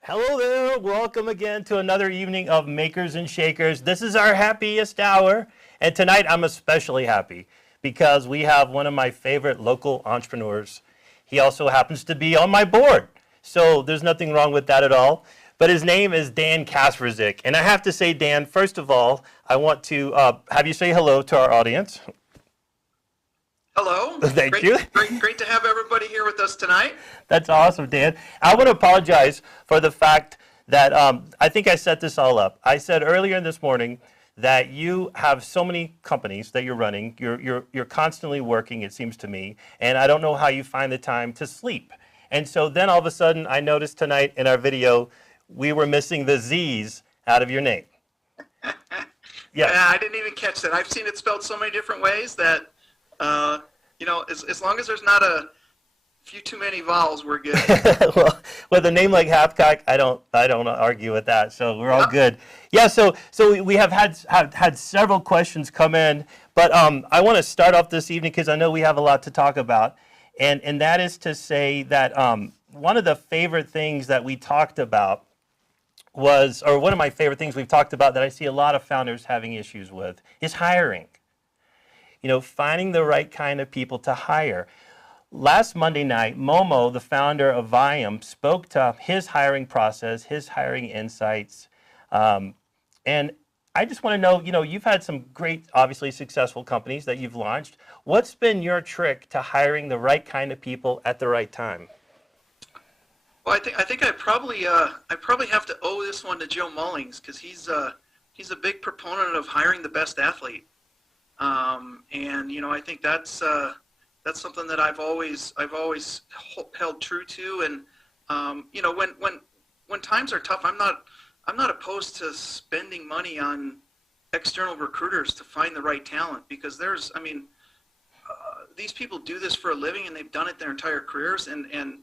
Hello there. Welcome again to another evening of Makers and Shakers. This is our happiest hour, and tonight I'm especially happy because we have one of my favorite local entrepreneurs. He also happens to be on my board, so there's nothing wrong with that at all. But his name is Dan Kasprzyk, and I have to say, Dan, first of all, I want to have you say hello to our audience. Hello. Thank you. Great to have everybody here with us tonight. That's awesome, Dan. I want to apologize for the fact that I think I set this all up. I said earlier this morning that you have so many companies that you're running. You're constantly working, it seems to me, and I don't know how you find the time to sleep. And so then all of a sudden I noticed tonight in our video we were missing the Z's out of your name. Yes. Yeah, I didn't even catch that. I've seen it spelled so many different ways that you know, as long as there's not a few too many vowels, we're good. well, with a name like Hathcock, I don't argue with that. So we're all good. Yeah. So we have had several questions come in, but I want to start off this evening because I know we have a lot to talk about, and that is to say that one of the favorite things that we talked about was, or one of my favorite things we've talked about that I see a lot of founders having issues with is hiring. You know, finding the right kind of people to hire. Last Monday night, Momo, the founder of Viam, spoke to his hiring process, his hiring insights. And I just want to know, you know, you've had some great, obviously successful companies that you've launched. What's been your trick to hiring the right kind of people at the right time? Well, I think I probably have to owe this one to Joe Mullings because he's a big proponent of hiring the best athlete, and I think that's something that I've always held true to, and when times are tough, I'm not opposed to spending money on external recruiters to find the right talent because these people do this for a living and they've done it their entire careers, and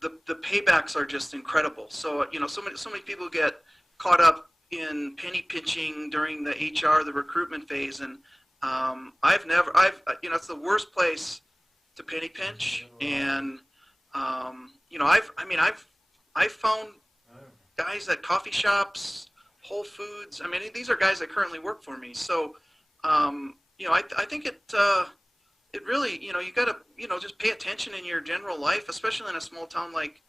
the paybacks are just incredible. So so many people get caught up in penny pinching during the HR, the recruitment phase, and it's the worst place to penny pinch. And I've found guys at coffee shops, Whole Foods. These are guys that currently work for me. So I think it really, you got to, just pay attention in your general life, especially in a small town like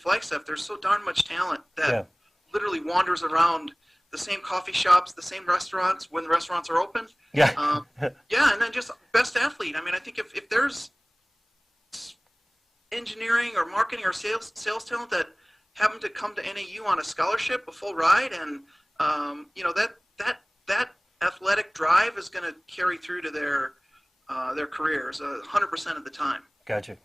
Flagstaff. There's so darn much talent that literally wanders around the same coffee shops, the same restaurants when the restaurants are open. Yeah. And then just best athlete. I think if there's engineering or marketing or sales talent that happen to come to NAU on a scholarship, a full ride, and that athletic drive is going to carry through to their careers 100% of the time. Gotcha.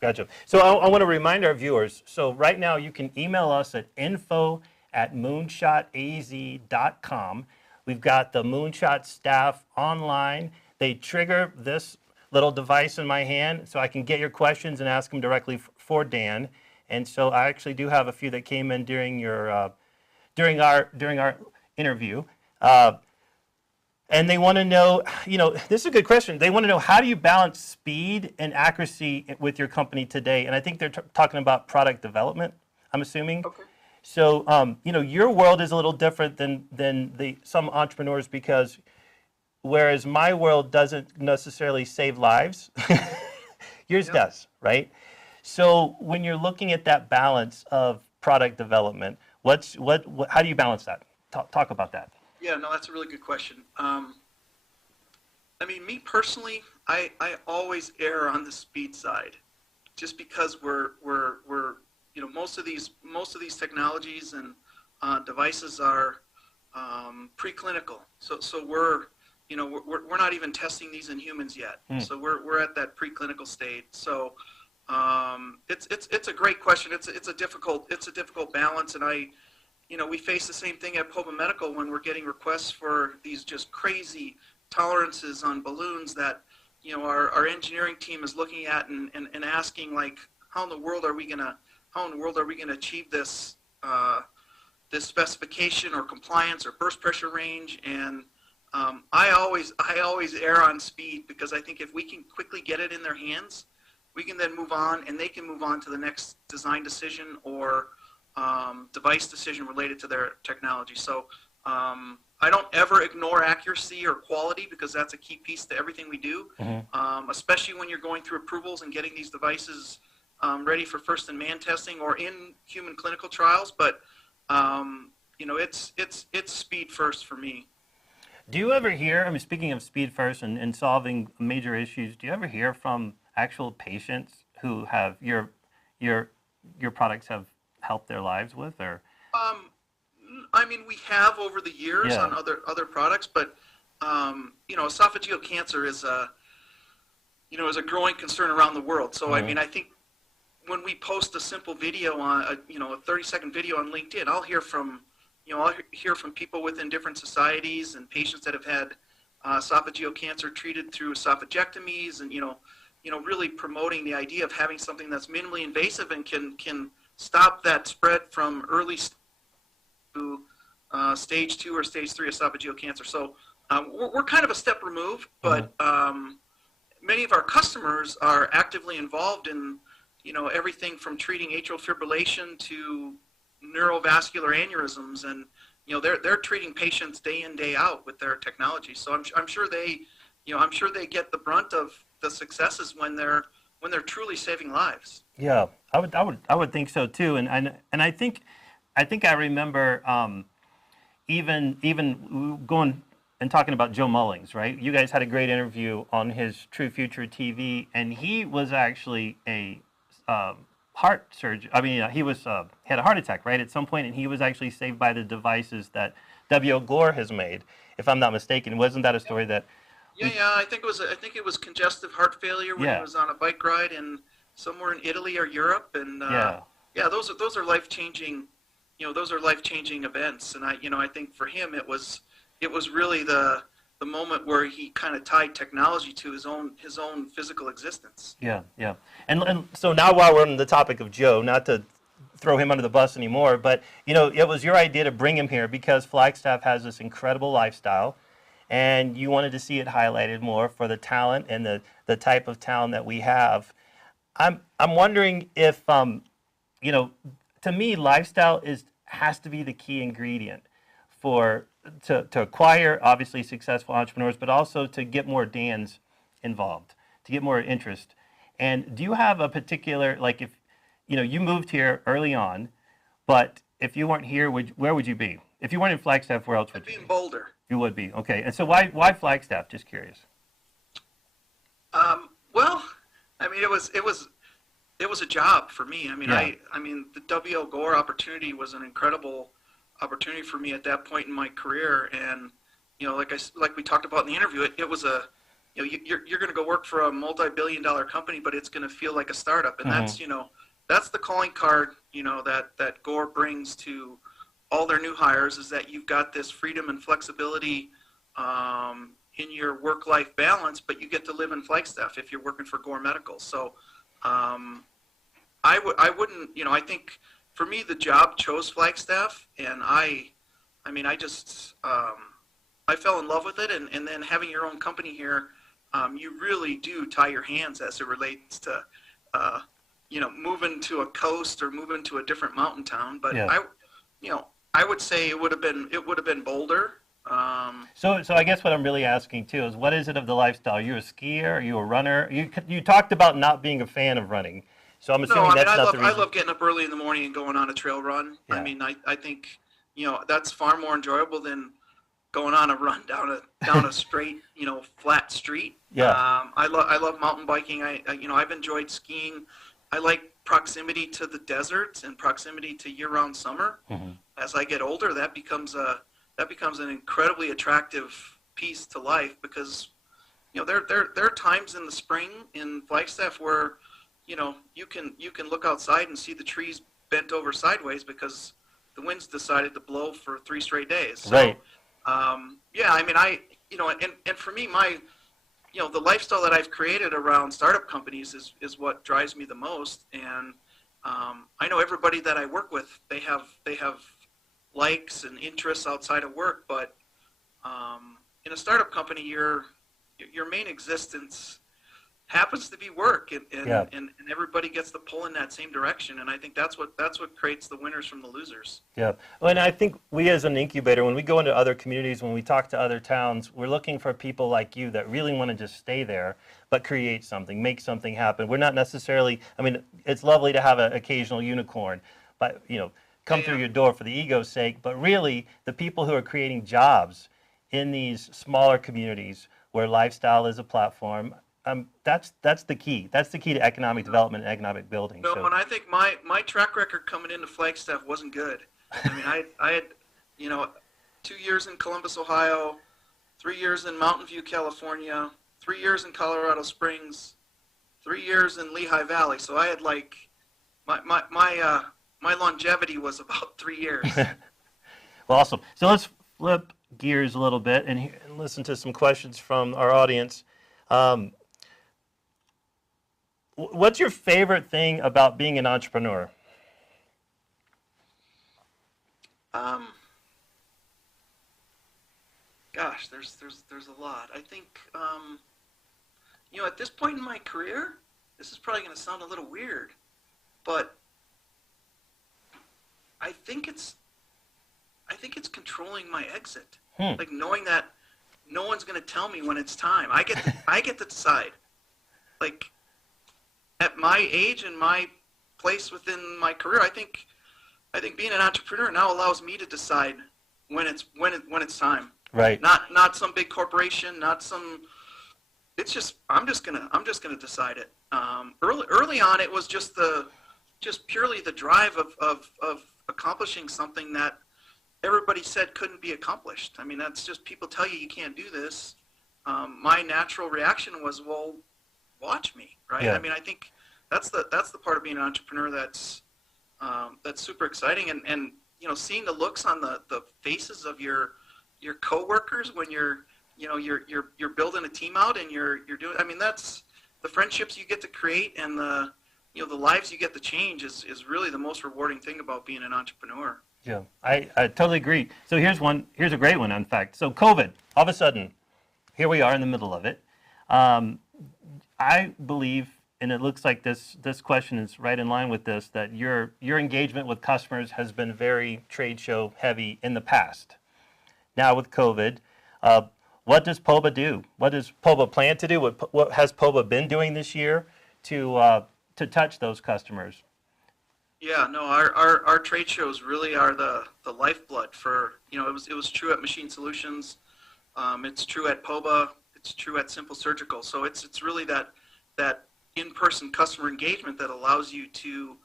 So I want to remind our viewers, so right now you can email us at info@moonshotaz.com. We've got the Moonshot staff online. They trigger this little device in my hand so I can get your questions and ask them directly for Dan. And so I actually do have a few that came in during your during our interview. And they want to know, this is a good question. They want to know, how do you balance speed and accuracy with your company today? And I think they're talking about product development, I'm assuming. Okay. So, your world is a little different than some entrepreneurs, because whereas my world doesn't necessarily save lives, yours does, right? So when you're looking at that balance of product development, how do you balance that? Talk about that. Yeah, no, that's a really good question. Me personally, I always err on the speed side, just because we're most of these technologies and devices are preclinical. So we're not even testing these in humans yet. So we're at that preclinical state. So it's a great question. It's a difficult balance, and we face the same thing at Poba Medical when we're getting requests for these just crazy tolerances on balloons that, our engineering team is looking at and asking, like, how in the world are we gonna achieve this this specification or compliance or burst pressure range? And I always err on speed, because I think if we can quickly get it in their hands, we can then move on, and they can move on to the next design decision or device decision related to their technology. So I don't ever ignore accuracy or quality, because that's a key piece to everything we do, especially when you're going through approvals and getting these devices ready for first-in-man testing or in human clinical trials. But it's speed first for me. Do you ever hear, speaking of speed first and solving major issues, do you ever hear from actual patients who have your products have helped their lives with? Or we have over the years on other products, but esophageal cancer is a growing concern around the world. So I think when we post a simple video on a 30-second video on LinkedIn, I'll hear from people within different societies and patients that have had esophageal cancer treated through esophagectomies, and really promoting the idea of having something that's minimally invasive and can stop that spread from early to stage 2 or stage 3 esophageal cancer. So we're kind of a step removed, but many of our customers are actively involved in everything from treating atrial fibrillation to neurovascular aneurysms, and they're treating patients day in, day out with their technology. So I'm sure they get the brunt of the successes when they're truly saving lives. Yeah, I would think so too. And I think I remember even going and talking about Joe Mullings, right? You guys had a great interview on his True Future TV, and he was actually a heart surgery. I mean, he was had a heart attack, right, at some point, and he was actually saved by the devices that W.O. Gore has made, if I'm not mistaken. Wasn't that a story that? Yeah. I think it was congestive heart failure when he was on a bike ride in somewhere in Italy or Europe, and those are life changing. Those are life changing events, and I think for him it was really the moment where he kind of tied technology to his own physical existence. Yeah. And so now, while we're on the topic of Joe, not to throw him under the bus anymore, but it was your idea to bring him here because Flagstaff has this incredible lifestyle, and you wanted to see it highlighted more for the talent and the type of town that we have. I'm wondering if to me, lifestyle has to be the key ingredient to acquire obviously successful entrepreneurs, but also to get more Dans involved, to get more interest. And do you have a particular, like, if you moved here early on, but if you weren't here, where would you be? If you weren't in Flagstaff, where else would you be? I'd be in Boulder. You would be, okay. And so why Flagstaff? Just curious. Well, I mean, it was a job for me. I mean, the W.O. Gore opportunity was an incredible opportunity for me at that point in my career, and like we talked about in the interview, it was you're going to go work for a multi-billion-dollar company, but it's going to feel like a startup, and that's the calling card that Gore brings to all their new hires, is that you've got this freedom and flexibility in your work-life balance, but you get to live in Flagstaff if you're working for Gore Medical. So I wouldn't, I think for me the job chose Flagstaff, and I fell in love with it, and then having your own company here, you really do tie your hands as it relates to moving to a coast or moving to a different mountain town. But I would say it would have been Boulder. So I guess what I'm really asking too is, what is it of the lifestyle? Are you a skier? Are you a runner? You talked about not being a fan of running, so I'm assuming that's not the reason. I love getting up early in the morning and going on a trail run. Yeah. I mean, I think that's far more enjoyable than going on a run down a straight flat street. Yeah. I love mountain biking. I've enjoyed skiing. I like proximity to the desert and proximity to year-round summer. Mm-hmm. As I get older, that becomes an incredibly attractive piece to life, because there are times in the spring in Flagstaff where you can look outside and see the trees bent over sideways because the wind's decided to blow for 3 straight days. So, right. And for me, the lifestyle that I've created around startup companies is what drives me the most. And I know everybody that I work with, they have likes and interests outside of work, but in a startup company, your main existence happens to be work, and everybody gets to pull in that same direction, and I think that's what creates the winners from the losers. Yeah, well, and I think we as an incubator, when we go into other communities, when we talk to other towns, we're looking for people like you that really want to just stay there, but create something, make something happen. We're not necessarily, I mean, it's lovely to have an occasional unicorn, but come through your door for the ego's sake, but really the people who are creating jobs in these smaller communities where lifestyle is a platform, that's the key. That's the key to economic development and economic building. No, and I think my track record coming into Flagstaff wasn't good. I mean, I had 2 years in Columbus, Ohio, 3 years in Mountain View, California, 3 years in Colorado Springs, 3 years in Lehigh Valley. So I had my longevity was about 3 years. Well, awesome. So let's flip gears a little bit and listen to some questions from our audience. What's your favorite thing about being an entrepreneur? Gosh, there's a lot. I think at this point in my career, this is probably going to sound a little weird, but I think it's controlling my exit. Like knowing that no one's going to tell me when it's time. I get to decide. Like at my age and my place within my career, I think being an entrepreneur now allows me to decide when it's time. Right. Not some big corporation, not some. It's just I'm just gonna decide it. Early on, it was just the just purely the drive of accomplishing something that everybody said couldn't be accomplished. I mean, that's just people tell you can't do this. My natural reaction was, well, watch me, right? Yeah. I mean, I think that's the part of being an entrepreneur that's super exciting, and seeing the looks on the faces of your coworkers when you're building a team out and you're doing. I mean, that's the friendships you get to create and the lives you get to change is really the most rewarding thing about being an entrepreneur. Yeah, I totally agree. So here's a great one, in fact. So COVID, all of a sudden, here we are in the middle of it. I believe, and it looks like this question is right in line with this, that your engagement with customers has been very trade show heavy in the past. Now with COVID, what does Poba do? What does Poba plan to do? What has Poba been doing this year to touch those customers? Yeah, no, our trade shows really are the lifeblood for, it was true at Machine Solutions, it's true at Poba, it's true at Simple Surgical. So it's really that in-person customer engagement that allows you to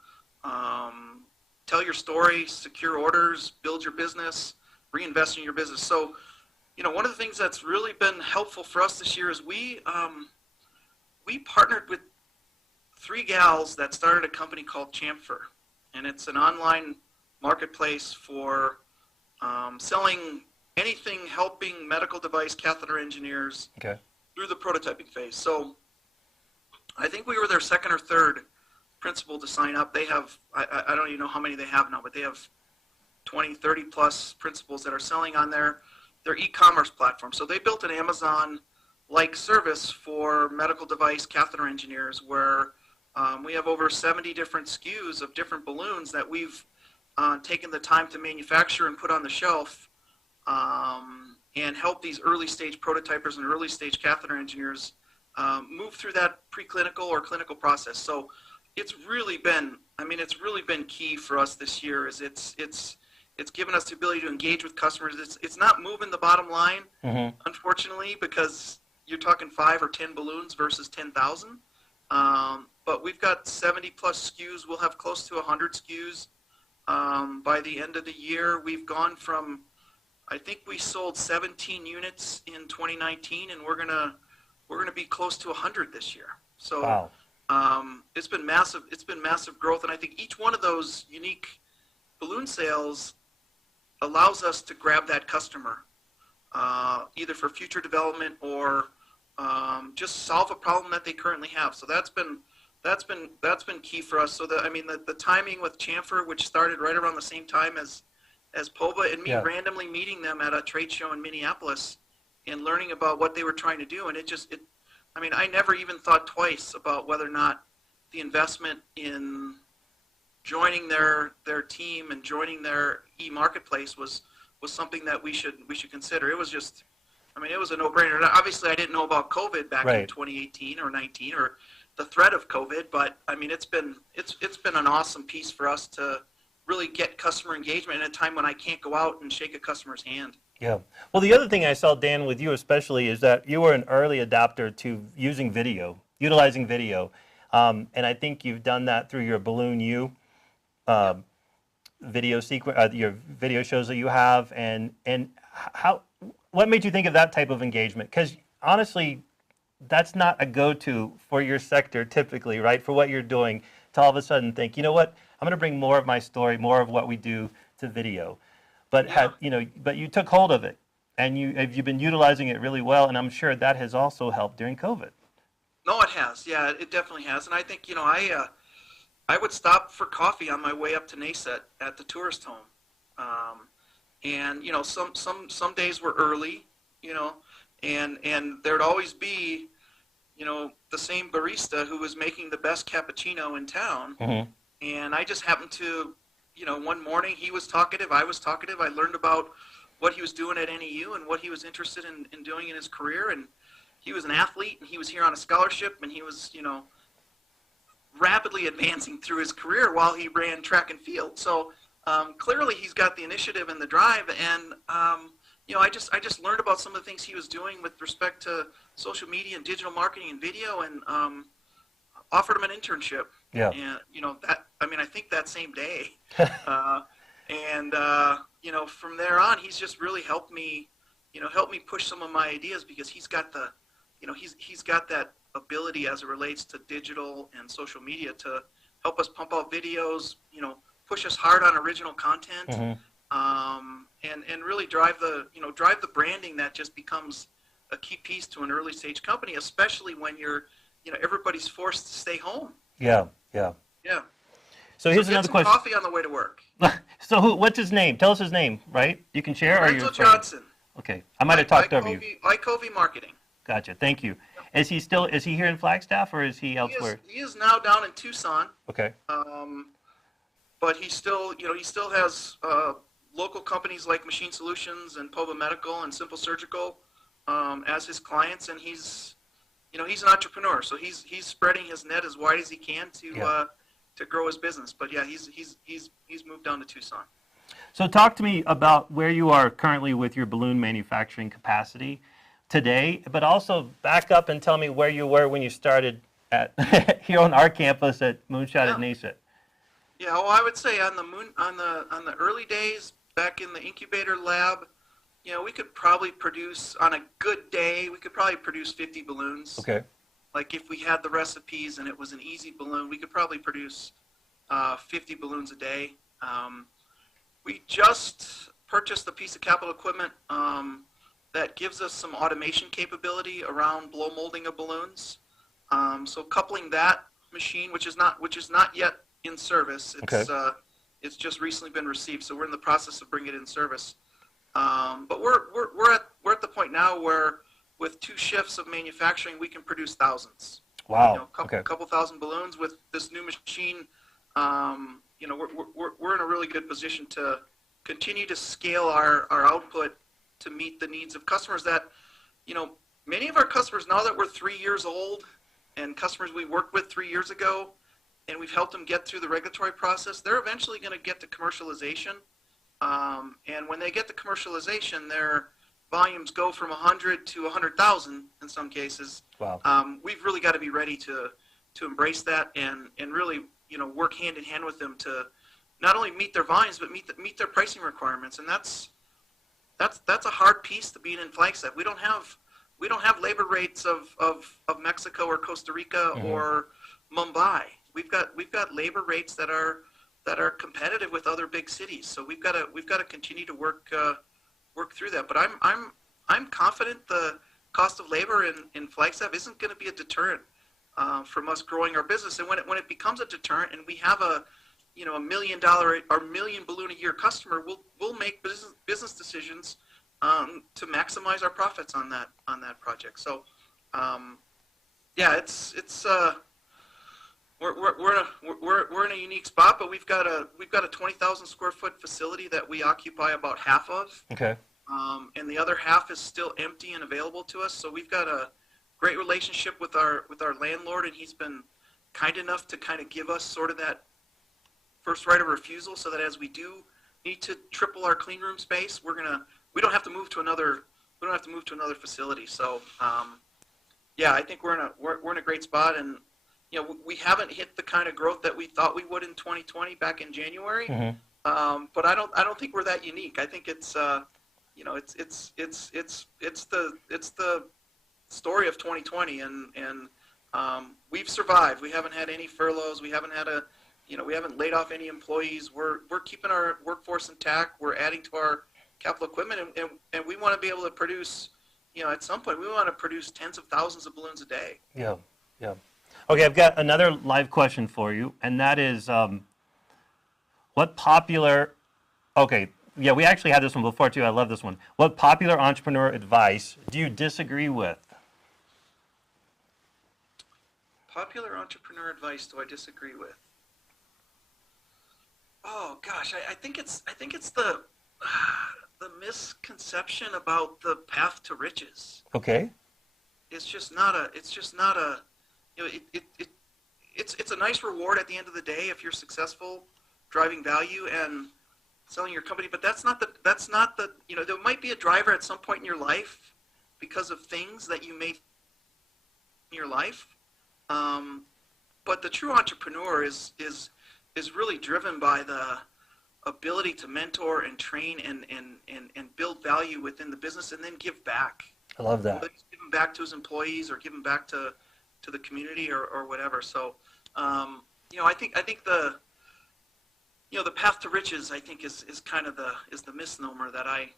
tell your story, secure orders, build your business, reinvest in your business. So, one of the things that's really been helpful for us this year is we partnered with 3 gals that started a company called Chamfer. And it's an online marketplace for selling anything helping medical device catheter engineers through the prototyping phase. So I think we were their second or third principal to sign up. They have, I don't even know how many they have now, but they have 20, 30 plus principals that are selling on their e-commerce platform. So they built an Amazon-like service for medical device catheter engineers where we have over 70 different SKUs of different balloons that we've taken the time to manufacture and put on the shelf and help these early stage prototypers and early stage catheter engineers move through that preclinical or clinical process. So it's really been key for us this year. Is it's given us the ability to engage with customers. It's not moving the bottom line, unfortunately, because you're talking 5 or 10 balloons versus 10,000. But we've got 70 plus SKUs. We'll have close to 100 SKUs by the end of the year. We've gone from, I think we sold 17 units in 2019, and we're gonna be close to 100 this year. So wow. It's been massive. It's been massive growth, and I think each one of those unique balloon sales allows us to grab that customer, either for future development or just solve a problem that they currently have. So that's been key for us. So the timing with Chamfer, which started right around the same time as Poba, and me randomly meeting them at a trade show in Minneapolis and learning about what they were trying to do, and I never even thought twice about whether or not the investment in joining their team and joining their e-marketplace was something that we should consider. It was just, it was a no-brainer. Obviously, I didn't know about COVID back in 2018 or 19 or the threat of COVID, but it's been an awesome piece for us to really get customer engagement in a time when I can't go out and shake a customer's hand. Yeah. Well, the other thing I saw, Dan, with you especially, is that you were an early adopter to utilizing video, and I think you've done that through your Balloon U video sequence, your video shows that you have, and what made you think of that type of engagement? Because honestly, that's not a go-to for your sector typically, right? For what you're doing, to all of a sudden think, you know what, I'm going to bring more of my story, more of what we do to video. But but you took hold of it, and you've been utilizing it really well, and I'm sure that has also helped during COVID. No, it has. Yeah, it definitely has. And I think I would stop for coffee on my way up to NASET at the tourist home, and some days were early, and there'd always be the same barista who was making the best cappuccino in town, and I just happened to. One morning he was talkative, I was talkative. I learned about what he was doing at NEU and what he was interested in doing in his career. And he was an athlete, and he was here on a scholarship, and he was, rapidly advancing through his career while he ran track and field. So clearly he's got the initiative and the drive. And, I just learned about some of the things he was doing with respect to social media and digital marketing and video, and offered him an internship. Yeah. And, I mean, I think that same day. And you know, from there on, he's just really helped me, you know, help me push some of my ideas, because he's got the, you know, he's got that ability as it relates to digital and social media to help us pump out videos, you know, push us hard on original content, and really drive the, you know, drive the branding that just becomes a key piece to an early stage company, especially when you're, you know, everybody's forced to stay home. Yeah, yeah. Yeah. So here's get another some question. Coffee on the way to work. So what's his name? Tell us his name, right? You can share. Lorenzo Johnson. Okay, I might have talked over you. Icovey Marketing. Gotcha. Thank you. Is he still? Is he here in Flagstaff, or is he elsewhere? He is now down in Tucson. Okay. But he still, you know, he still has local companies like Machine Solutions and Poba Medical and Simple Surgical as his clients, and he's, you know, he's an entrepreneur, so he's spreading his net as wide as he can to grow his business. But yeah, he's moved down to Tucson. So talk to me about where you are currently with your balloon manufacturing capacity today, but also back up and tell me where you were when you started at here on our campus at Moonshot at NASET. Yeah, well, I would say on the early days back in the incubator lab, you know, we could probably produce, on a good day, we could probably produce 50 balloons. Okay. Like if we had the recipes and it was an easy balloon, we could probably produce 50 balloons a day. We just purchased a piece of capital equipment that gives us some automation capability around blow molding of balloons. So coupling that machine, which is not yet in service, it's just recently been received, so we're in the process of bringing it in service. But we're at the point now where with 2 shifts of manufacturing, we can produce thousands. Wow. You know, couple thousand balloons with this new machine. You know, we're in a really good position to continue to scale our output to meet the needs of customers that, you know, many of our customers, now that we're 3 years old, and customers we worked with 3 years ago, and we've helped them get through the regulatory process, they're eventually going to get to commercialization. And when they get to commercialization, their volumes go from 100 to 100,000 in some cases. Wow. We've really got to be ready to embrace that and really, you know, work hand in hand with them to not only meet their volumes but meet their pricing requirements. And that's a hard piece to being in Flagstaff. We don't have labor rates of Mexico or Costa Rica or Mumbai. We've got labor rates that are competitive with other big cities. So we've got to continue to work through that. But I'm confident the cost of labor in Flagstaff isn't going to be a deterrent from us growing our business. And when it becomes a deterrent, and we have a $1 million or million balloon a year customer, we'll make business decisions to maximize our profits on that project. So yeah, we're in a unique spot, but we've got a 20,000 square foot facility that we occupy about half of. Okay. And the other half is still empty and available to us. So we've got a great relationship with our landlord, and he's been kind enough to kind of give us sort of that first right of refusal, so that as we do need to triple our clean room space, we don't have to move to another facility. So yeah, I think we're in a great spot, and you know, we haven't hit the kind of growth that we thought we would in 2020 back in January. But I don't think we're that unique. I think it's you know, it's the story of 2020, and we've survived. We haven't had any furloughs. We haven't laid off any employees. We're keeping our workforce intact. We're adding to our capital equipment, and we want to be able to produce, you know, at some point we want to produce tens of thousands of balloons a day. Yeah, yeah. Okay, I've got another live question for you, and that is, what popular, okay, yeah, we actually had this one before too. I love this one. What popular entrepreneur advice do you disagree with? Popular entrepreneur advice do I disagree with? Oh gosh, I think it's the misconception about the path to riches. Okay. It's just not a you know, it's a nice reward at the end of the day if you're successful driving value and selling your company, but that's not the you know, there might be a driver at some point in your life because of things that you made in your life, but the true entrepreneur is is really driven by the ability to mentor and train and build value within the business and then give back. I love that. Whether he's giving back to his employees or giving back to the community or whatever. So, I think the the path to riches, I think, is kind of the misnomer that I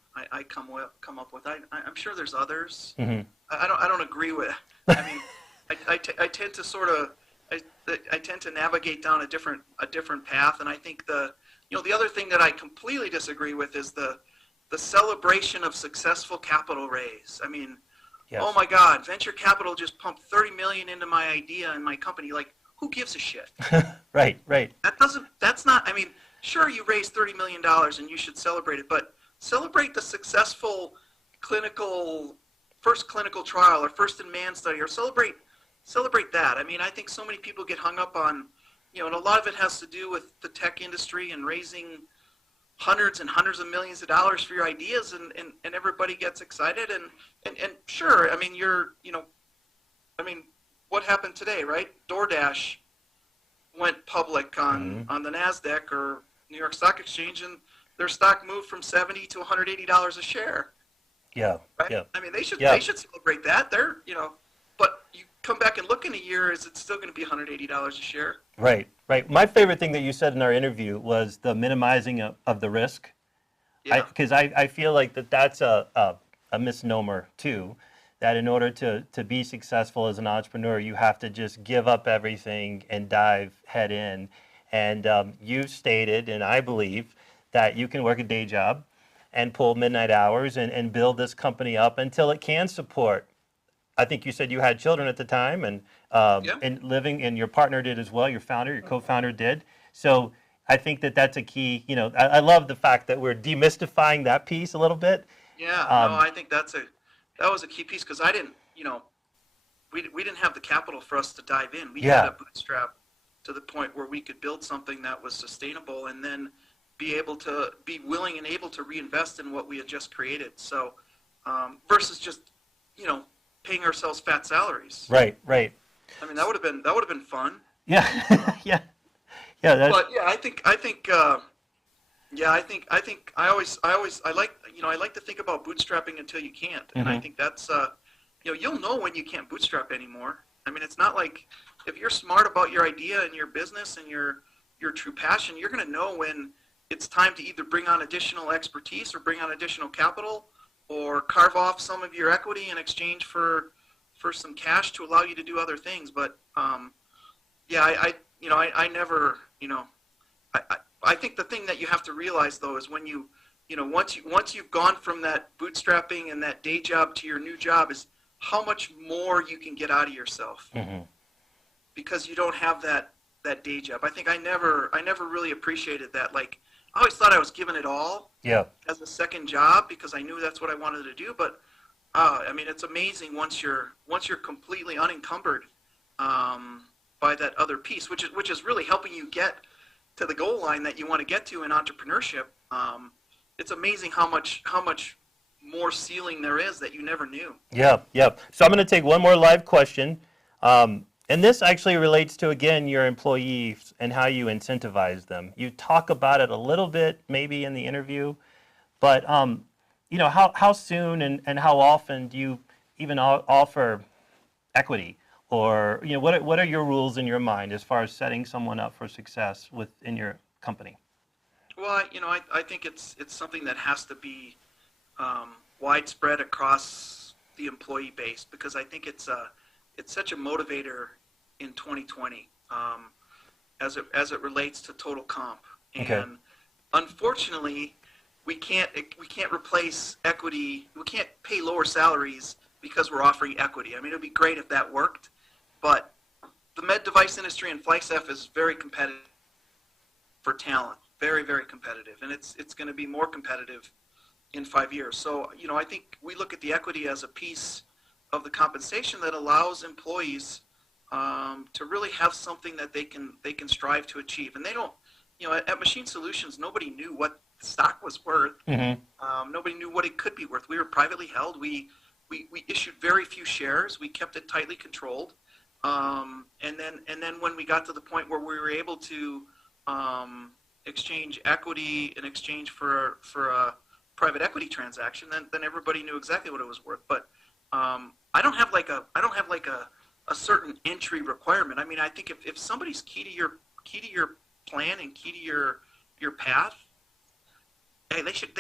come up with. I'm sure there's others. Mm-hmm. I don't agree with. I mean, I tend to sort of I tend to navigate down a different path, and I think the other thing that I completely disagree with is the celebration of successful capital raise. I mean, yes. Oh my God, venture capital just pumped $30 million into my idea and my company. Like, who gives a shit? Right. That's not. I mean, sure, you raised $30 million and you should celebrate it, but celebrate the successful first clinical trial or first in man study, or celebrate that. I mean, I think so many people get hung up on, and a lot of it has to do with the tech industry and raising hundreds and hundreds of millions of dollars for your ideas, and everybody gets excited, and sure, I mean, what happened today, right? DoorDash went public on the NASDAQ or New York Stock Exchange, and their stock moved from $70 to $180 a share. Yeah. Right? Yeah. I mean, they should celebrate that. They're, but you come back and look in a year, is it still going to be $180 a share? Right. My favorite thing that you said in our interview was the minimizing of the risk. Yeah. Because I feel like that's a misnomer too, that in order to be successful as an entrepreneur, you have to just give up everything and dive head in. And you stated, and I believe, that you can work a day job and pull midnight hours and build this company up until it can support. I think you said you had children at the time, and living, and your partner did as well. Your co-founder did. So I think that's a key. I love the fact that we're demystifying that piece a little bit. Yeah, I think that was a key piece, because I didn't, we didn't have the capital for us to dive in. We had a bootstrap to the point where we could build something that was sustainable and then be willing and able to reinvest in what we had just created. So versus just, paying ourselves fat salaries. Right. I mean, that would have been fun. Yeah. yeah. But yeah, I think I like to think about bootstrapping until you can't, and I think that's you'll know when you can't bootstrap anymore. I mean, it's not like, if you're smart about your idea and your business and your true passion, you're going to know when it's time to either bring on additional expertise or bring on additional capital, or carve off some of your equity in exchange for some cash to allow you to do other things. But I never, I think the thing that you have to realize, though, is when once you've gone from that bootstrapping and that day job to your new job, is how much more you can get out of yourself. Mm-hmm. Because you don't have that day job. I think I never really appreciated that. Like, I always thought I was giving it all as a second job, because I knew that's what I wanted to do. But I mean, it's amazing once you're completely unencumbered by that other piece, which is really helping you get to the goal line that you want to get to in entrepreneurship. It's amazing how much more ceiling there is that you never knew. Yeah. So I'm going to take one more live question. And this actually relates to, again, your employees and how you incentivize them. You talk about it a little bit maybe in the interview, but how soon and how often do you even offer equity? Or what are your rules in your mind as far as setting someone up for success within your company? Well, I think it's something that has to be widespread across the employee base, because I think it's such a motivator in 2020 as it relates to total comp. And unfortunately, we can't replace equity. We can't pay lower salaries because we're offering equity. I mean, it would be great if that worked, but the med device industry in FlexF is very competitive for talent, very, very competitive, and it's going to be more competitive in 5 years. So, I think we look at the equity as a piece of the compensation that allows employees to really have something that they can strive to achieve. And they don't, at Machine Solutions, nobody knew what stock was worth. Mm-hmm. Nobody knew what it could be worth. We were privately held. We issued very few shares. We kept it tightly controlled. And then when we got to the point where we were able to exchange equity in exchange for a private equity transaction, then everybody knew exactly what it was worth. But I don't have like a certain entry requirement. I mean, I think if somebody's key to your plan and key to your path, hey, they should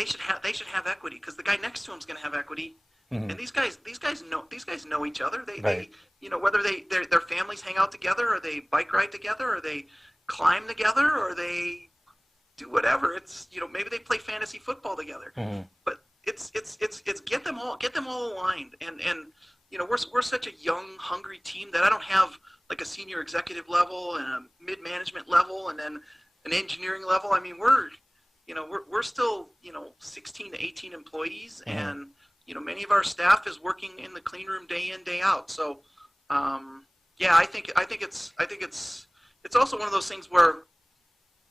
have equity, because the guy next to him is going to have equity. Mm-hmm. And these guys know each other. They whether their families hang out together, or they bike ride together, or they climb together, or they do whatever. It's maybe they play fantasy football together. Mm-hmm. But it's get them all aligned. And we're such a young, hungry team that I don't have like a senior executive level and a mid management level and then an engineering level. I mean, we're still 16 to 18 employees, mm-hmm. and many of our staff is working in the clean room day in, day out. So I think it's also one of those things where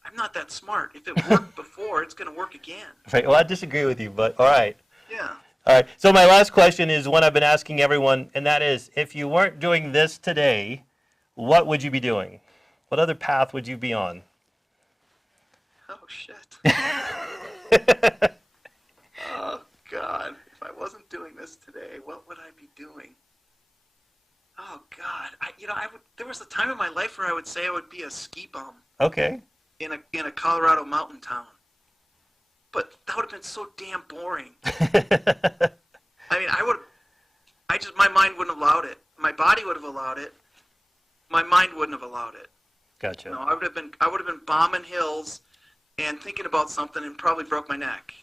I'm not that smart. If it worked before, it's going to work again. Right. Well, I disagree with you, but all right. Yeah. All right. So my last question is one I've been asking everyone, and that is, if you weren't doing this today, what would you be doing? What other path would you be on? Oh, shit. Oh, God. If I wasn't doing this today, what would I be doing? Oh, God. There was a time in my life where I would say I would be a ski bum. Okay. In a Colorado mountain town. But that would have been so damn boring. I mean, my mind wouldn't have allowed it. My body would have allowed it. My mind wouldn't have allowed it. Gotcha. I would have been bombing hills and thinking about something and probably broke my neck.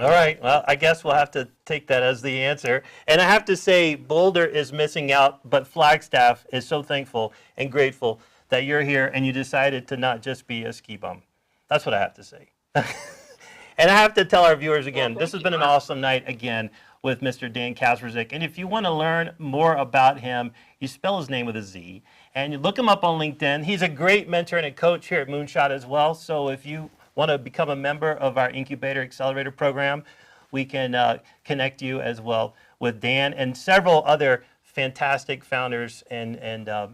All right. Well, I guess we'll have to take that as the answer. And I have to say, Boulder is missing out, but Flagstaff is so thankful and grateful that you're here and you decided to not just be a ski bum. That's what I have to say. And I have to tell our viewers again, this has been an awesome night again with Mr. Dan Kasprzyk. And if you want to learn more about him, you spell his name with a Z. And you look him up on LinkedIn. He's a great mentor and a coach here at Moonshot as well. So if you want to become a member of our Incubator Accelerator program, we can connect you as well with Dan and several other fantastic founders and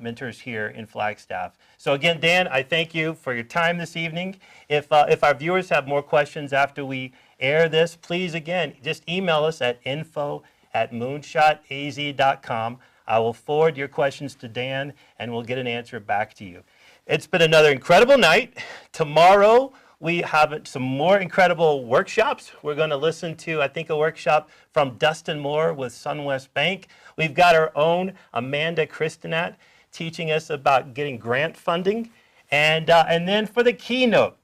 mentors here in Flagstaff. So again, Dan, I thank you for your time this evening. If our viewers have more questions after we air this, please, again, just email us at info@moonshotaz.com. I will forward your questions to Dan, and we'll get an answer back to you. It's been another incredible night. Tomorrow, we have some more incredible workshops. We're going to listen to, I think, a workshop from Dustin Moore with SunWest Bank. We've got our own Amanda Kristinat teaching us about getting grant funding. And then for the keynote,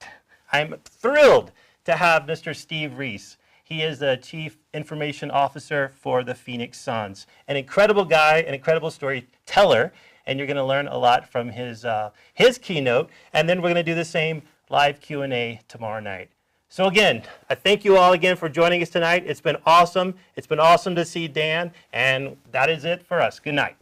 I'm thrilled to have Mr. Steve Reese. He is the Chief Information Officer for the Phoenix Suns. An incredible guy, an incredible storyteller, and you're going to learn a lot from his keynote. And then we're going to do the same live Q&A tomorrow night. So again, I thank you all again for joining us tonight. It's been awesome. It's been awesome to see Dan, and that is it for us. Good night.